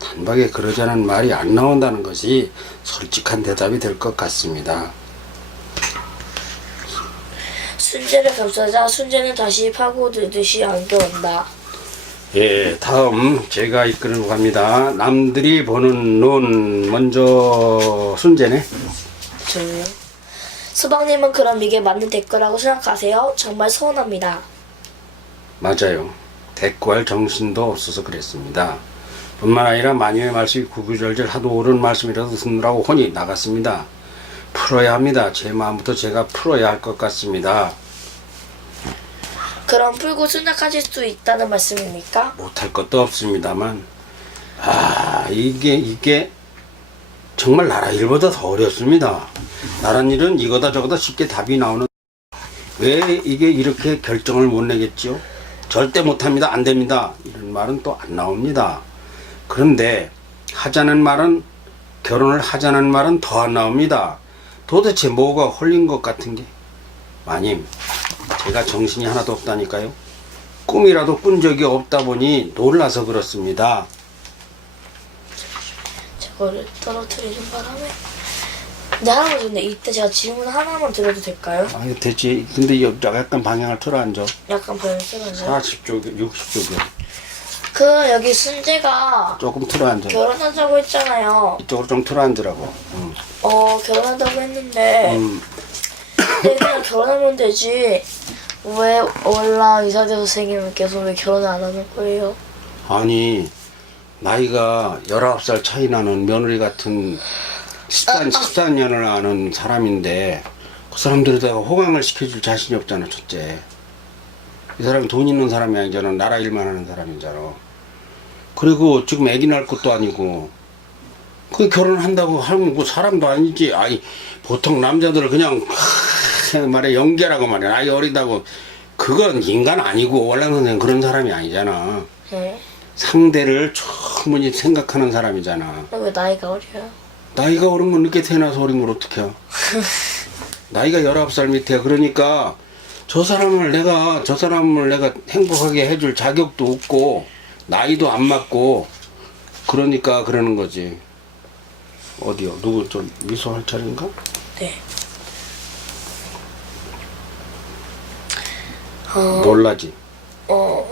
단박에 그러자는 말이 안 나온다는 것이 솔직한 대답이 될 것 같습니다. 순재를 감싸자 순재는 다시 파고들듯이 안겨온다. 예, 다음 제가 이끌어 갑니다. 남들이 보는 눈 먼저 순재네. 저요? 서방님은 그럼 이게 맞는 댓글이라고 생각하세요? 정말 서운합니다. 맞아요. 대꾸할 정신도 없어서 그랬습니다. 뿐만 아니라 마님의 말씀이 구구절절 하도 옳은 말씀이라도 듣느라고 혼이 나갔습니다. 풀어야 합니다. 제 마음부터 제가 풀어야 할 것 같습니다. 그럼 풀고 순작하실 수 있다는 말씀입니까? 못할 것도 없습니다만 이게 정말 나라 일보다 더 어렵습니다. 나란 일은 이거다 저거다 쉽게 답이 나오는 왜 이게 이렇게 결정을 못 내겠지요? 절대 못합니다. 안 됩니다. 이런 말은 또 안 나옵니다. 그런데 결혼을 하자는 말은 더 안 나옵니다. 도대체 뭐가 홀린 것 같은 게 마님, 제가 정신이 하나도 없다니까요. 꿈이라도 꾼 적이 없다 보니 놀라서 그렇습니다. 저거를 떨어뜨리는 바람에. 근데 할아버지, 근데 이때 제가 질문 하나만 드려도 될까요? 아니 되지. 근데 약간 방향을 틀어 앉아. 약간 변수는요. 40쪽, 60쪽이야. 여기 순재가 조금 틀어 앉아. 결혼하자고 했잖아요. 이쪽으로 좀 틀어 앉으라고. 결혼한다고 했는데 근데 그냥 결혼하면 되지. 왜 월남 이사대 선생님께서 왜 결혼을 안 하는 거예요? 아니 나이가 19살 차이 나는 며느리 같은 14년을 아는 사람인데 그 사람들에다가 호강을 시켜줄 자신이 없잖아. 첫째, 이 사람이 돈 있는 사람이 아니잖아. 나라 일만 하는 사람이잖아. 그리고 지금 애기 낳을 것도 아니고 그 결혼한다고 하면 그 사람도 아니지. 아니 보통 남자들을 그냥 말해 연계라고 말해. 아이 어리다고. 그건 인간 아니고 월남 선생 그런 사람이 아니잖아. 네. 상대를 충분히 생각하는 사람이잖아. 왜 나이가 어려요? 나이가 어린 건 늦게 태어나서 어린 걸 어떡해. 나이가 19살 밑에. 그러니까 저 사람을 내가 행복하게 해줄 자격도 없고 나이도 안 맞고 그러니까 그러는 거지. 어디요? 누구 좀 미소할 차례인가? 네. 놀라지.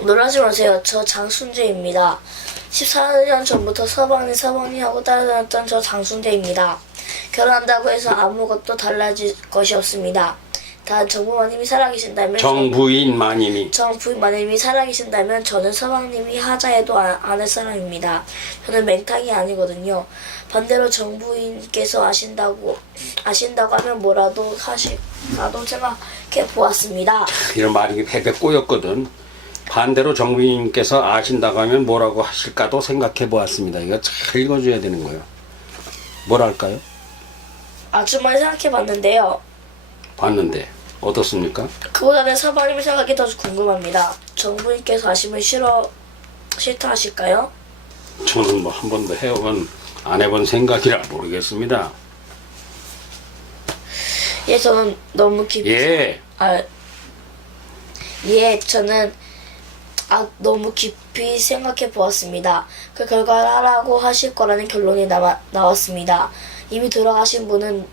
놀라지 마세요. 저 장순재입니다. 14년 전부터 서방이하고 따라다녔던 저 장순재입니다. 결혼한다고 해서 아무것도 달라질 것이 없습니다. 단 정부마님이 살아계신다면 정부인 마님이 살아계신다면 저는 서방님이 하자해도 안 할 사람입니다. 저는 맹탕이 아니거든요. 반대로 정부인께서 아신다고 하면 뭐라도 하실까도 생각해 보았습니다. 이런 말이 팩팩 꼬였거든. 반대로 정부님께서 아신다고 하면 뭐라고 하실까도 생각해 보았습니다. 이거 잘 읽어줘야 되는 거예요. 뭐랄까요? 아주 많이 생각해 봤는데요. 봤는데 어떻습니까? 그보다는 서방님의 생각이 더 궁금합니다. 정부인께서 아시면 싫다 하실까요? 저는 뭐 한 번도 안 해본 생각이라 모르겠습니다. 예, 저는 너무 깊이 예. 저는 너무 깊이 생각해 보았습니다. 그 결과를 하라고 하실 거라는 결론이 나왔습니다. 이미 돌아가신 분은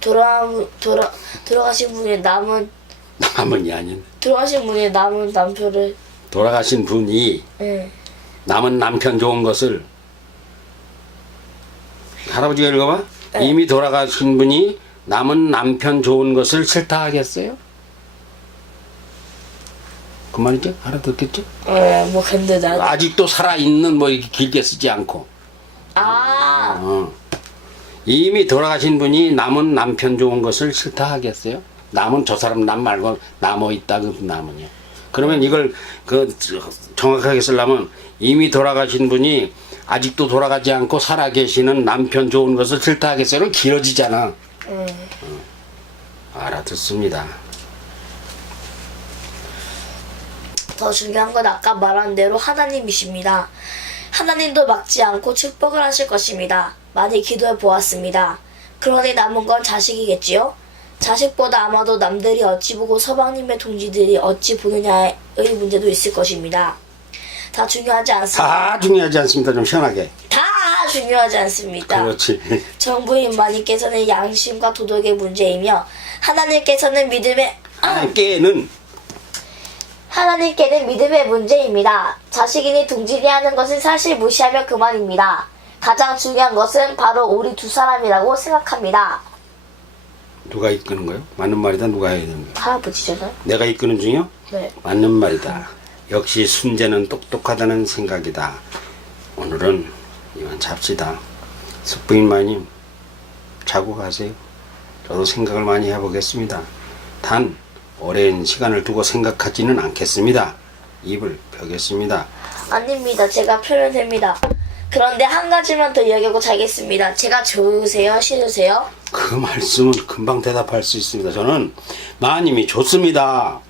돌아가신 분이 남은이 아닌 돌아가신 분이 남은 남편을 돌아가신 분이 남은 남편 좋은 것을 할아버지가 읽어봐. 네. 이미 돌아가신 분이 남은 남편 좋은 것을 싫다 하겠어요? 그 말이죠? 알아듣겠죠? 뭐 근데 나 아직도 살아있는 뭐 이렇게 길게 쓰지 않고 이미 돌아가신 분이 남은 남편 좋은 것을 싫다 하겠어요? 남은 저 사람 남 말고 남어 있다 그 남은요. 그러면 이걸 정확하게 쓰려면 이미 돌아가신 분이 아직도 돌아가지 않고 살아계시는 남편 좋은 것을 싫다 하겠어요는 길어지잖아. 알아듣습니다. 더 중요한 건 아까 말한 대로 하나님이십니다. 하나님도 막지 않고 축복을 하실 것입니다. 많이 기도해 보았습니다. 그러니 남은 건 자식이겠지요? 자식보다 아마도 남들이 어찌 보고 서방님의 동지들이 어찌 보느냐의 문제도 있을 것입니다. 다 중요하지 않습니다. 다 중요하지 않습니다. 좀 시원하게. 다 중요하지 않습니다. 그렇지. 정부인 마님께서는 양심과 도덕의 문제이며 하나님께는 믿음의 문제입니다. 자식이니 둥지니 하는 것은 사실 무시하면 그만입니다. 가장 중요한 것은 바로 우리 두 사람이라고 생각합니다. 누가 이끄는 거요? 맞는 말이다. 누가 해야 되는 거요? 할아버지잖아요. 내가 이끄는 중이요? 네. 맞는 말이다. 역시 순재는 똑똑하다는 생각이다. 오늘은 이만 잡시다. 숙부인 마님 자고 가세요. 저도 생각을 많이 해보겠습니다. 단 오랜 시간을 두고 생각하지는 않겠습니다. 입을 펴겠습니다. 아닙니다. 제가 표현됩니다. 그런데 한 가지만 더 이야기하고 자겠습니다. 제가 좋으세요? 싫으세요? 그 말씀은 금방 대답할 수 있습니다. 저는 마님이 좋습니다.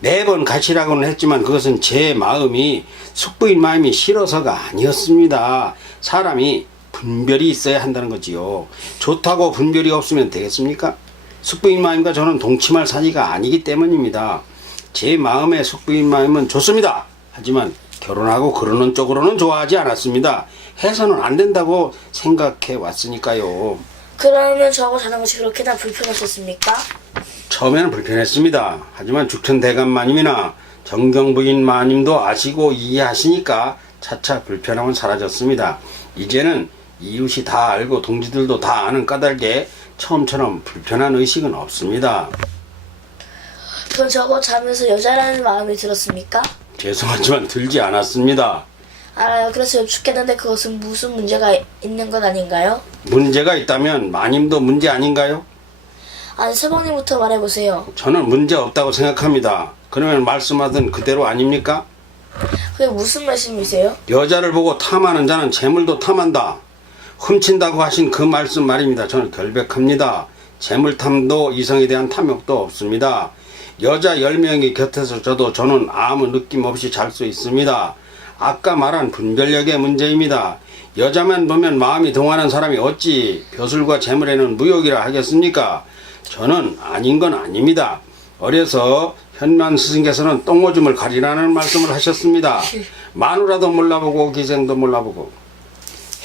매번 가시라고는 했지만 그것은 제 마음이 숙부인 마음이 싫어서가 아니었습니다. 사람이 분별이 있어야 한다는 거지요. 좋다고 분별이 없으면 되겠습니까? 숙부인 마음과 저는 동침할 사이가 아니기 때문입니다. 제 마음의 숙부인 마음은 좋습니다. 하지만 결혼하고 그러는 쪽으로는 좋아하지 않았습니다. 해서는 안 된다고 생각해 왔으니까요. 그러면 저하고 자는 것이 그렇게나 불편하셨습니까? 처음에는 불편했습니다. 하지만 죽천대감 마님이나 정경부인 마님도 아시고 이해하시니까 차차 불편함은 사라졌습니다. 이제는 이웃이 다 알고 동지들도 다 아는 까닭에 처음처럼 불편한 의식은 없습니다. 그럼 저하고 자면서 여자라는 마음이 들었습니까? 죄송하지만 들지 않았습니다. 알아요. 그래서 죽겠는데 그것은 무슨 문제가 있는 건 아닌가요? 문제가 있다면 마님도 문제 아닌가요? 아니, 서방님부터 말해보세요. 저는 문제 없다고 생각합니다. 그러면 말씀하던 그대로 아닙니까? 그게 무슨 말씀이세요? 여자를 보고 탐하는 자는 재물도 탐한다. 훔친다고 하신 그 말씀 말입니다. 저는 결백합니다. 재물탐도 이성에 대한 탐욕도 없습니다. 여자 10명이 곁에서 저는 아무 느낌 없이 잘 수 있습니다. 아까 말한 분별력의 문제입니다. 여자만 보면 마음이 동하는 사람이 어찌 벼슬과 재물에는 무욕이라 하겠습니까? 저는 아닌 건 아닙니다. 어려서 현만 스승께서는 똥오줌을 가리라는 말씀을 하셨습니다. 마누라도 몰라보고 기생도 몰라보고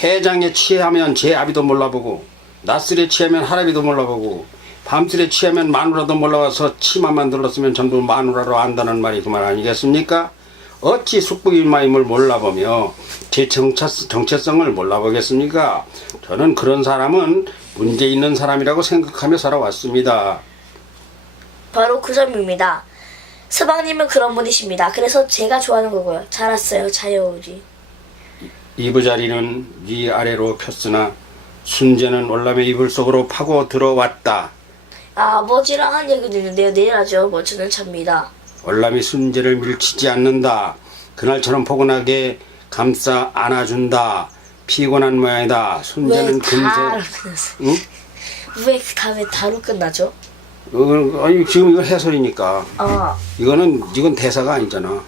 해장에 취하면 제 아비도 몰라보고 낮술에 취하면 할아비도 몰라보고 밤술에 취하면 마누라도 몰라와서 치마만 들었으면 전부 마누라로 안다는 말이 그 말 아니겠습니까? 어찌 숙부인 마임을 몰라보며 제 정체성을 몰라보겠습니까? 저는 그런 사람은 문제 있는 사람이라고 생각하며 살아왔습니다. 바로 그 점입니다. 서방님은 그런 분이십니다. 그래서 제가 좋아하는 거고요. 잘 왔어요, 자여우리. 이부자리는 위아래로 폈으나 순재는 월남의 이불 속으로 파고 들어왔다. 아버지랑 한 얘기도 있는데요. 내일 하죠. 저는 잡니다. 월남이 순재를 밀치지 않는다. 그날처럼 포근하게 감싸 안아준다. 피곤한 모양이다. 순재는 금세 응? 왜 다로 끝나죠? 아니 지금 이거 해설이니까 아, 이건 대사가 아니잖아.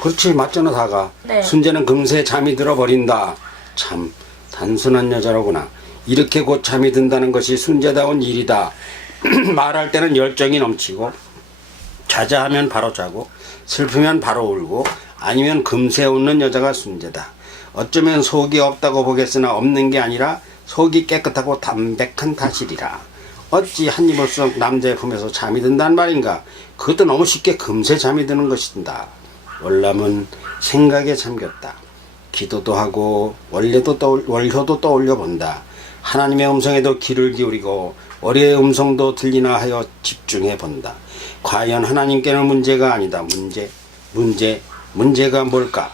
그렇지 맞잖아 다가. 네. 순재는 금세 잠이 들어 버린다. 참 단순한 여자로구나. 이렇게 곧 잠이 든다는 것이 순재다운 일이다. 말할 때는 열정이 넘치고 자자하면 바로 자고 슬프면 바로 울고 아니면 금세 웃는 여자가 순재다. 어쩌면 속이 없다고 보겠으나 없는 게 아니라 속이 깨끗하고 담백한 탓이리라. 어찌 한 입을 썩 남자의 품에서 잠이 든단 말인가. 그것도 너무 쉽게 금세 잠이 드는 것이다. 월남은 생각에 잠겼다. 기도도 하고 월효도 떠올려 본다. 하나님의 음성에도 귀를 기울이고 월요의 음성도 들리나 하여 집중해 본다. 과연 하나님께는 문제가 아니다. 문제가 뭘까?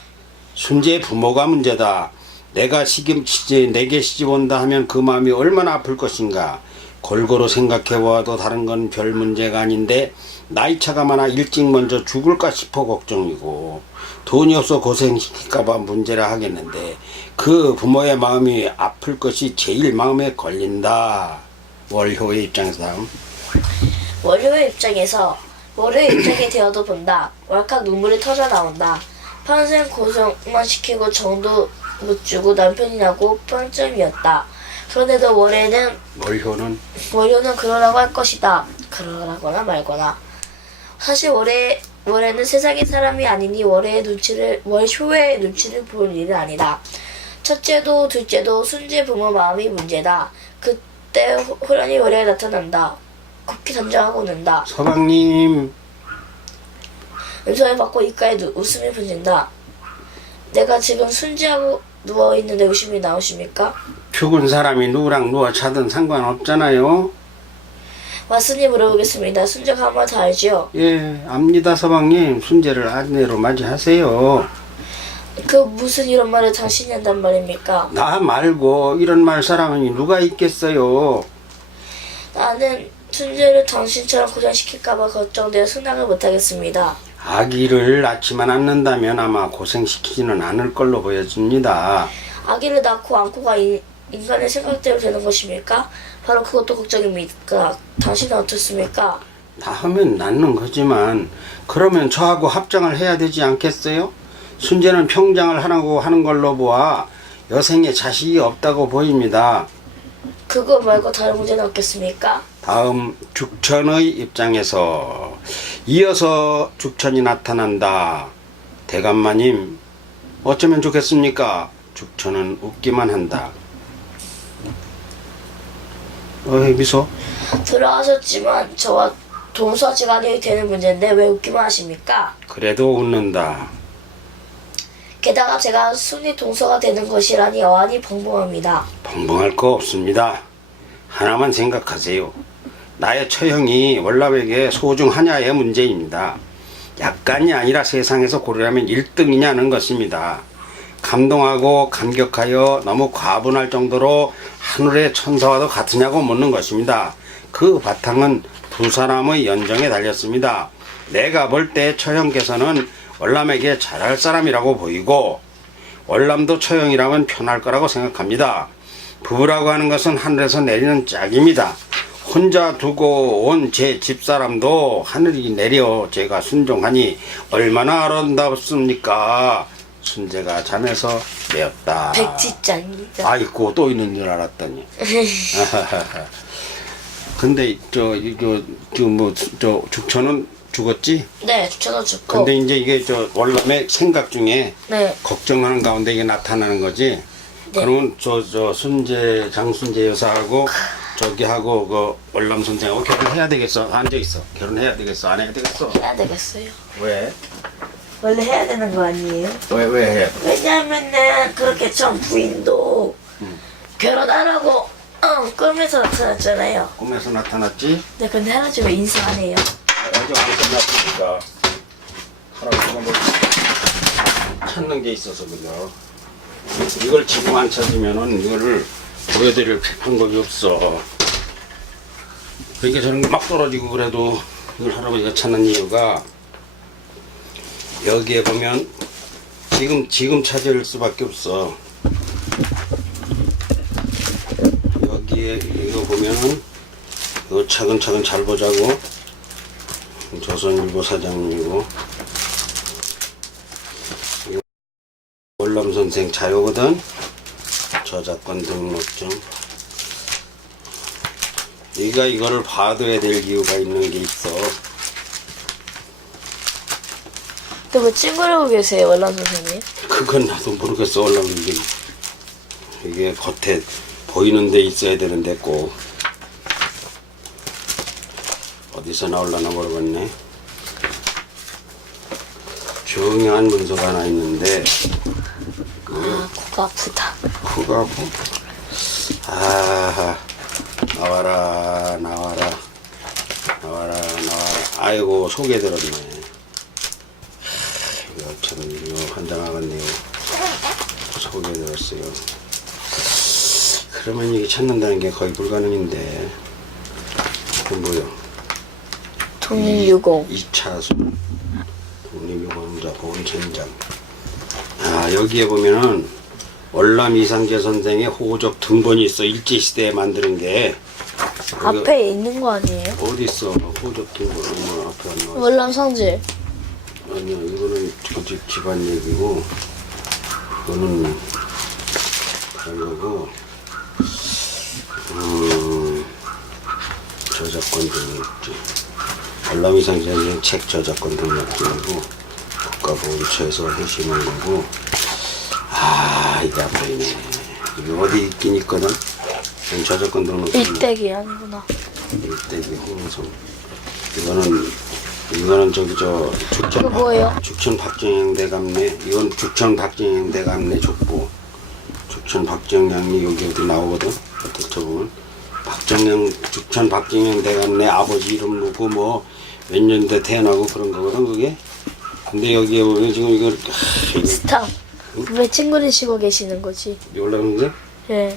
순재의 부모가 문제다. 내게 시집 온다 하면 그 마음이 얼마나 아플 것인가. 골고루 생각해 보아도 다른 건 별 문제가 아닌데 나이차가 많아 일찍 먼저 죽을까 싶어 걱정이고 돈이 없어 고생시킬까봐 문제라 하겠는데 그 부모의 마음이 아플 것이 제일 마음에 걸린다. 월효의 입장에서 월요의 입장이 되어도 본다. 월칵 눈물이 터져 나온다. 평생 고생만 시키고 정도 못 주고 남편이 나고 뻔점이었다. 그런데도 월요는 그러라고 할 것이다. 그러라거나 말거나. 사실 월요는 세상의 사람이 아니니 월효의 눈치를 볼 일은 아니다. 첫째도 둘째도 순재 부모 마음이 문제다. 그때 호련히 월요에 나타난다. 곱게 단정하고 는다. 서방님 음성을 받고 입가에 웃음이 번진다. 내가 지금 순재하고 누워있는데 웃음이 나오십니까? 죽은 사람이 누구랑 누워 자든 상관없잖아요. 왔으니 물어보겠습니다. 순재가 한 말 더 알지요? 예, 압니다 서방님. 순재를 아내로 맞이하세요. 그 무슨 이런 말을 당신이 한단 말입니까? 나 말고 이런 말 사람이 누가 있겠어요. 나는 순재를 당신처럼 고생시킬까봐 걱정되어 승낙을 못하겠습니다. 아기를 낳지만 않는다면 아마 고생시키지는 않을 걸로 보여집니다. 아기를 낳고 안고가 인간의 생각대로 되는 것입니까? 바로 그것도 걱정입니까? 당신은 어떻습니까? 다 하면 낳는 거지만 그러면 저하고 합장을 해야 되지 않겠어요? 순재는 평장을 하라고 하는 걸로 보아 여생에 자식이 없다고 보입니다. 그거 말고 다른 문제는 없겠습니까? 다음 죽천의 입장에서 이어서 죽천이 나타난다. 대감마님 어쩌면 좋겠습니까? 죽천은 웃기만 한다. 미소? 돌아가셨지만 저와 동서지간이 되는 문제인데 왜 웃기만 하십니까? 그래도 웃는다. 게다가 제가 순이 동서가 되는 것이라니 어안이 벙벙합니다. 벙벙할 거 없습니다. 하나만 생각하세요. 나의 처형이 월남에게 소중하냐의 문제입니다. 약간이 아니라 세상에서 고르라면 1등이냐는 것입니다. 감동하고 감격하여 너무 과분할 정도로 하늘의 천사와도 같으냐고 묻는 것입니다. 그 바탕은 두 사람의 연정에 달렸습니다. 내가 볼 때 처형께서는 월남에게 잘할 사람이라고 보이고 월남도 처형이라면 편할 거라고 생각합니다. 부부라고 하는 것은 하늘에서 내리는 짝입니다. 혼자 두고 온 제 집사람도 하늘이 내려 제가 순종하니 얼마나 아름답습니까? 순재가 잠에서 깨었다. 백지장입니다. 아이고 또 있는 줄 알았더니. 근데 죽천은 죽었지? 네, 저도 죽고. 근데 이제 이게 월남의 생각 중에 네. 걱정하는 가운데 이게 나타나는 거지. 네. 그러면 순재 장순재 여사하고 저기 하고 그 월남 선생하고 결혼해야 되겠어? 앉아 있어. 결혼해야 되겠어? 안 해야 되겠어? 해야 되겠어요. 왜? 원래 해야 되는 거 아니에요? 왜 해? 왜냐면은 그렇게 전 부인도 결혼하라고 꿈에서 나타났잖아요. 꿈에서 나타났지? 네, 근데 할아버지가 인사 안 해요. 아직 안 끝났으니까 할아버지가 뭐 찾는 게 있어서 그죠? 이걸 지금 안 찾으면은 이거를 보여드릴 방법이 없어. 그러니까 저런 게 막 떨어지고 그래도 이걸 할아버지가 찾는 이유가 여기에 보면 지금 찾을 수밖에 없어. 여기에 이거 보면은 이거 차근차근 잘 보자고. 조선일보 사장님이고 이거 월남 선생 자료거든. 저작권 등록증. 네가 이거를 봐둬야 될 이유가 있는 게 있어. 근데 왜 찡그리고 계세요, 월남 선생님? 그건 나도 모르겠어. 올라오는 게 이게 겉에 보이는 데 있어야 되는데 꼭 어디서 나올라나 모르겠네. 중요한 문서가 하나 있는데 아, 코가 아프다. 코가 아파? 아, 나와라 나와라 나와라 나와라. 아이고 속에 들었네. 이거 참 이거 환장하겠네요. 속에 들었어요. 그러면 이게 찾는다는 게 거의 불가능인데. 그 뭐요? 독립유공. 2차순 독립유공자 보훈천장. 아, 여기에 보면은 월남 이상재 선생의 호적 등본이 있어. 일제시대에 만드는 게. 여기 앞에 있는 거 아니에요? 어디 있어? 호적 등본. 앞에 안 나와. 월남 성지. 아니야, 이거는 그 집 집안 얘기고, 이거는 다른 거고, 저작권 등록증. 월남 이상재 선생 책 저작권 등록증이고, 국가보훈처에서 해시는 거고. 아, 이게 안 보이네. 이게 어디 있긴 있거든? 이건 저작권 등록증. 일대기 아니구나. 일대기 홍성. 이거는 저기 저 이거 뭐예요? 죽천 박정영 대감내. 이건 죽천 박정영 대감내 족보. 죽천 박정영이 여기 어디 나오거든. 들춰보면 죽천 박정영 대감내 아버지 이름 묻고 뭐 몇 년대 태어나고 그런 거거든 그게. 근데 여기에 보면 지금 이거 스탑. 왜 찡그리시고 계시는 거지? 올라오는 게? 예.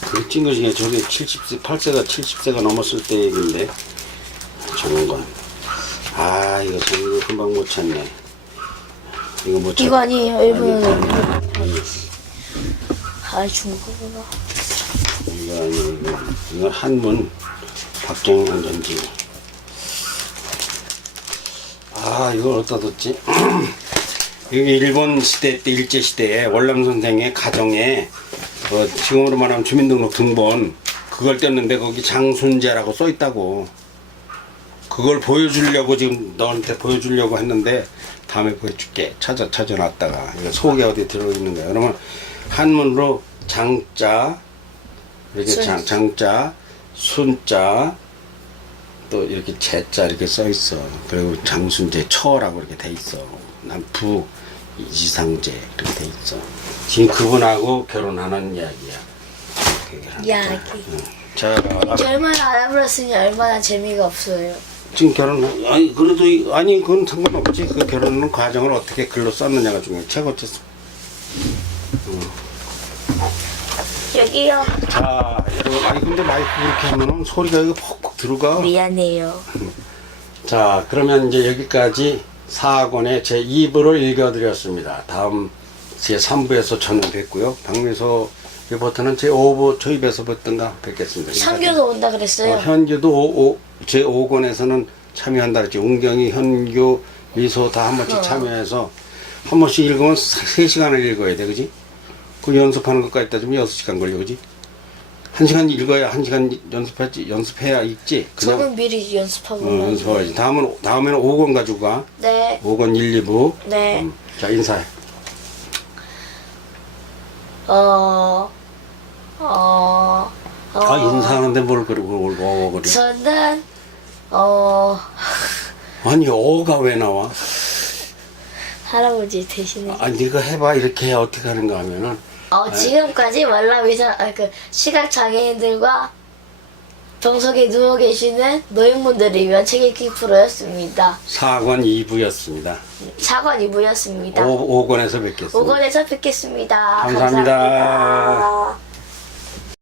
그게 찐 것이냐. 저게 8세가 70세가 넘었을 때 얘기인데 저런 건. 아, 이거 참 이거 금방 못 찾네. 이거 못 찾. 이거 아니에요, 일본어는. 아니, 아, 중국어구나. 이거 아니고 이건 한문 박정영 전지. 아, 이걸 어디다 뒀지? 여기 일본 시대 때 일제 시대에 월남 선생의 가정에 지금으로 말하면 주민등록 등본 그걸 뗐는데 거기 장순재라고 써 있다고. 그걸 보여주려고 지금 너한테 보여주려고 했는데 다음에 보여줄게. 찾아놨다가 이거 속에 어디 들어있는 거야. 그러면 한문으로 장자 이렇게 장자 순자 또 이렇게 재자 이렇게 써 있어. 그리고 장순재 처라고 이렇게 돼 있어. 난 부 이상재 이렇게 돼 있어. 지금 그분하고 결혼하는 이야기야. 이야기. 응. 자, 결말 알아버렸으니 얼마나 재미가 없어요. 지금 아니 그래도 아니 그건 상관없지. 그 결혼은 과정을 어떻게 글로 썼느냐가 중요해. 최고지. 여기요. 자, 여러분, 아니 근데 마이크 그렇게 하면은 소리가 이거 퍽퍽 들어가. 미안해요. 자, 그러면 이제 여기까지 4권의 제 2부를 읽어드렸습니다. 다음 제 3부에서 저는 뵙고요. 박미소 리포터는 제 5부 저희 뵈서 뵙겠습니다. 상교도 온다 그랬어요. 현규도 제 5권에서는 참여한다 그랬지. 운경이, 현규, 미소 다 한 번씩 참여해서 한 번씩 읽으면 3시간을 읽어야 돼, 그지? 그 연습하는 것까지 따지면 6시간 걸려, 그지? 1시간 읽어야 1시간 연습해야 읽지. 그냥 저는 미리 연습하고. 연습해야지. 다음에는 5권 가지고 가. 네. 5권 1, 2부. 네. 자, 인사해. 인사하는데 뭘 그러고 그래. 저는 아니, 어가 왜 나와? 할아버지 대신에. 네가 해봐. 이렇게 해. 어떻게 하는가 하면은. 지금까지 월남이상 그 시각 장애인들과 병석에 누워 계시는 노인분들을 위한 책 읽기 프로였습니다. 4권 2부였습니다. 4권 2부였습니다. 5권에서 뵙겠습니다. 5권에서 뵙겠습니다. 감사합니다. 감사합니다.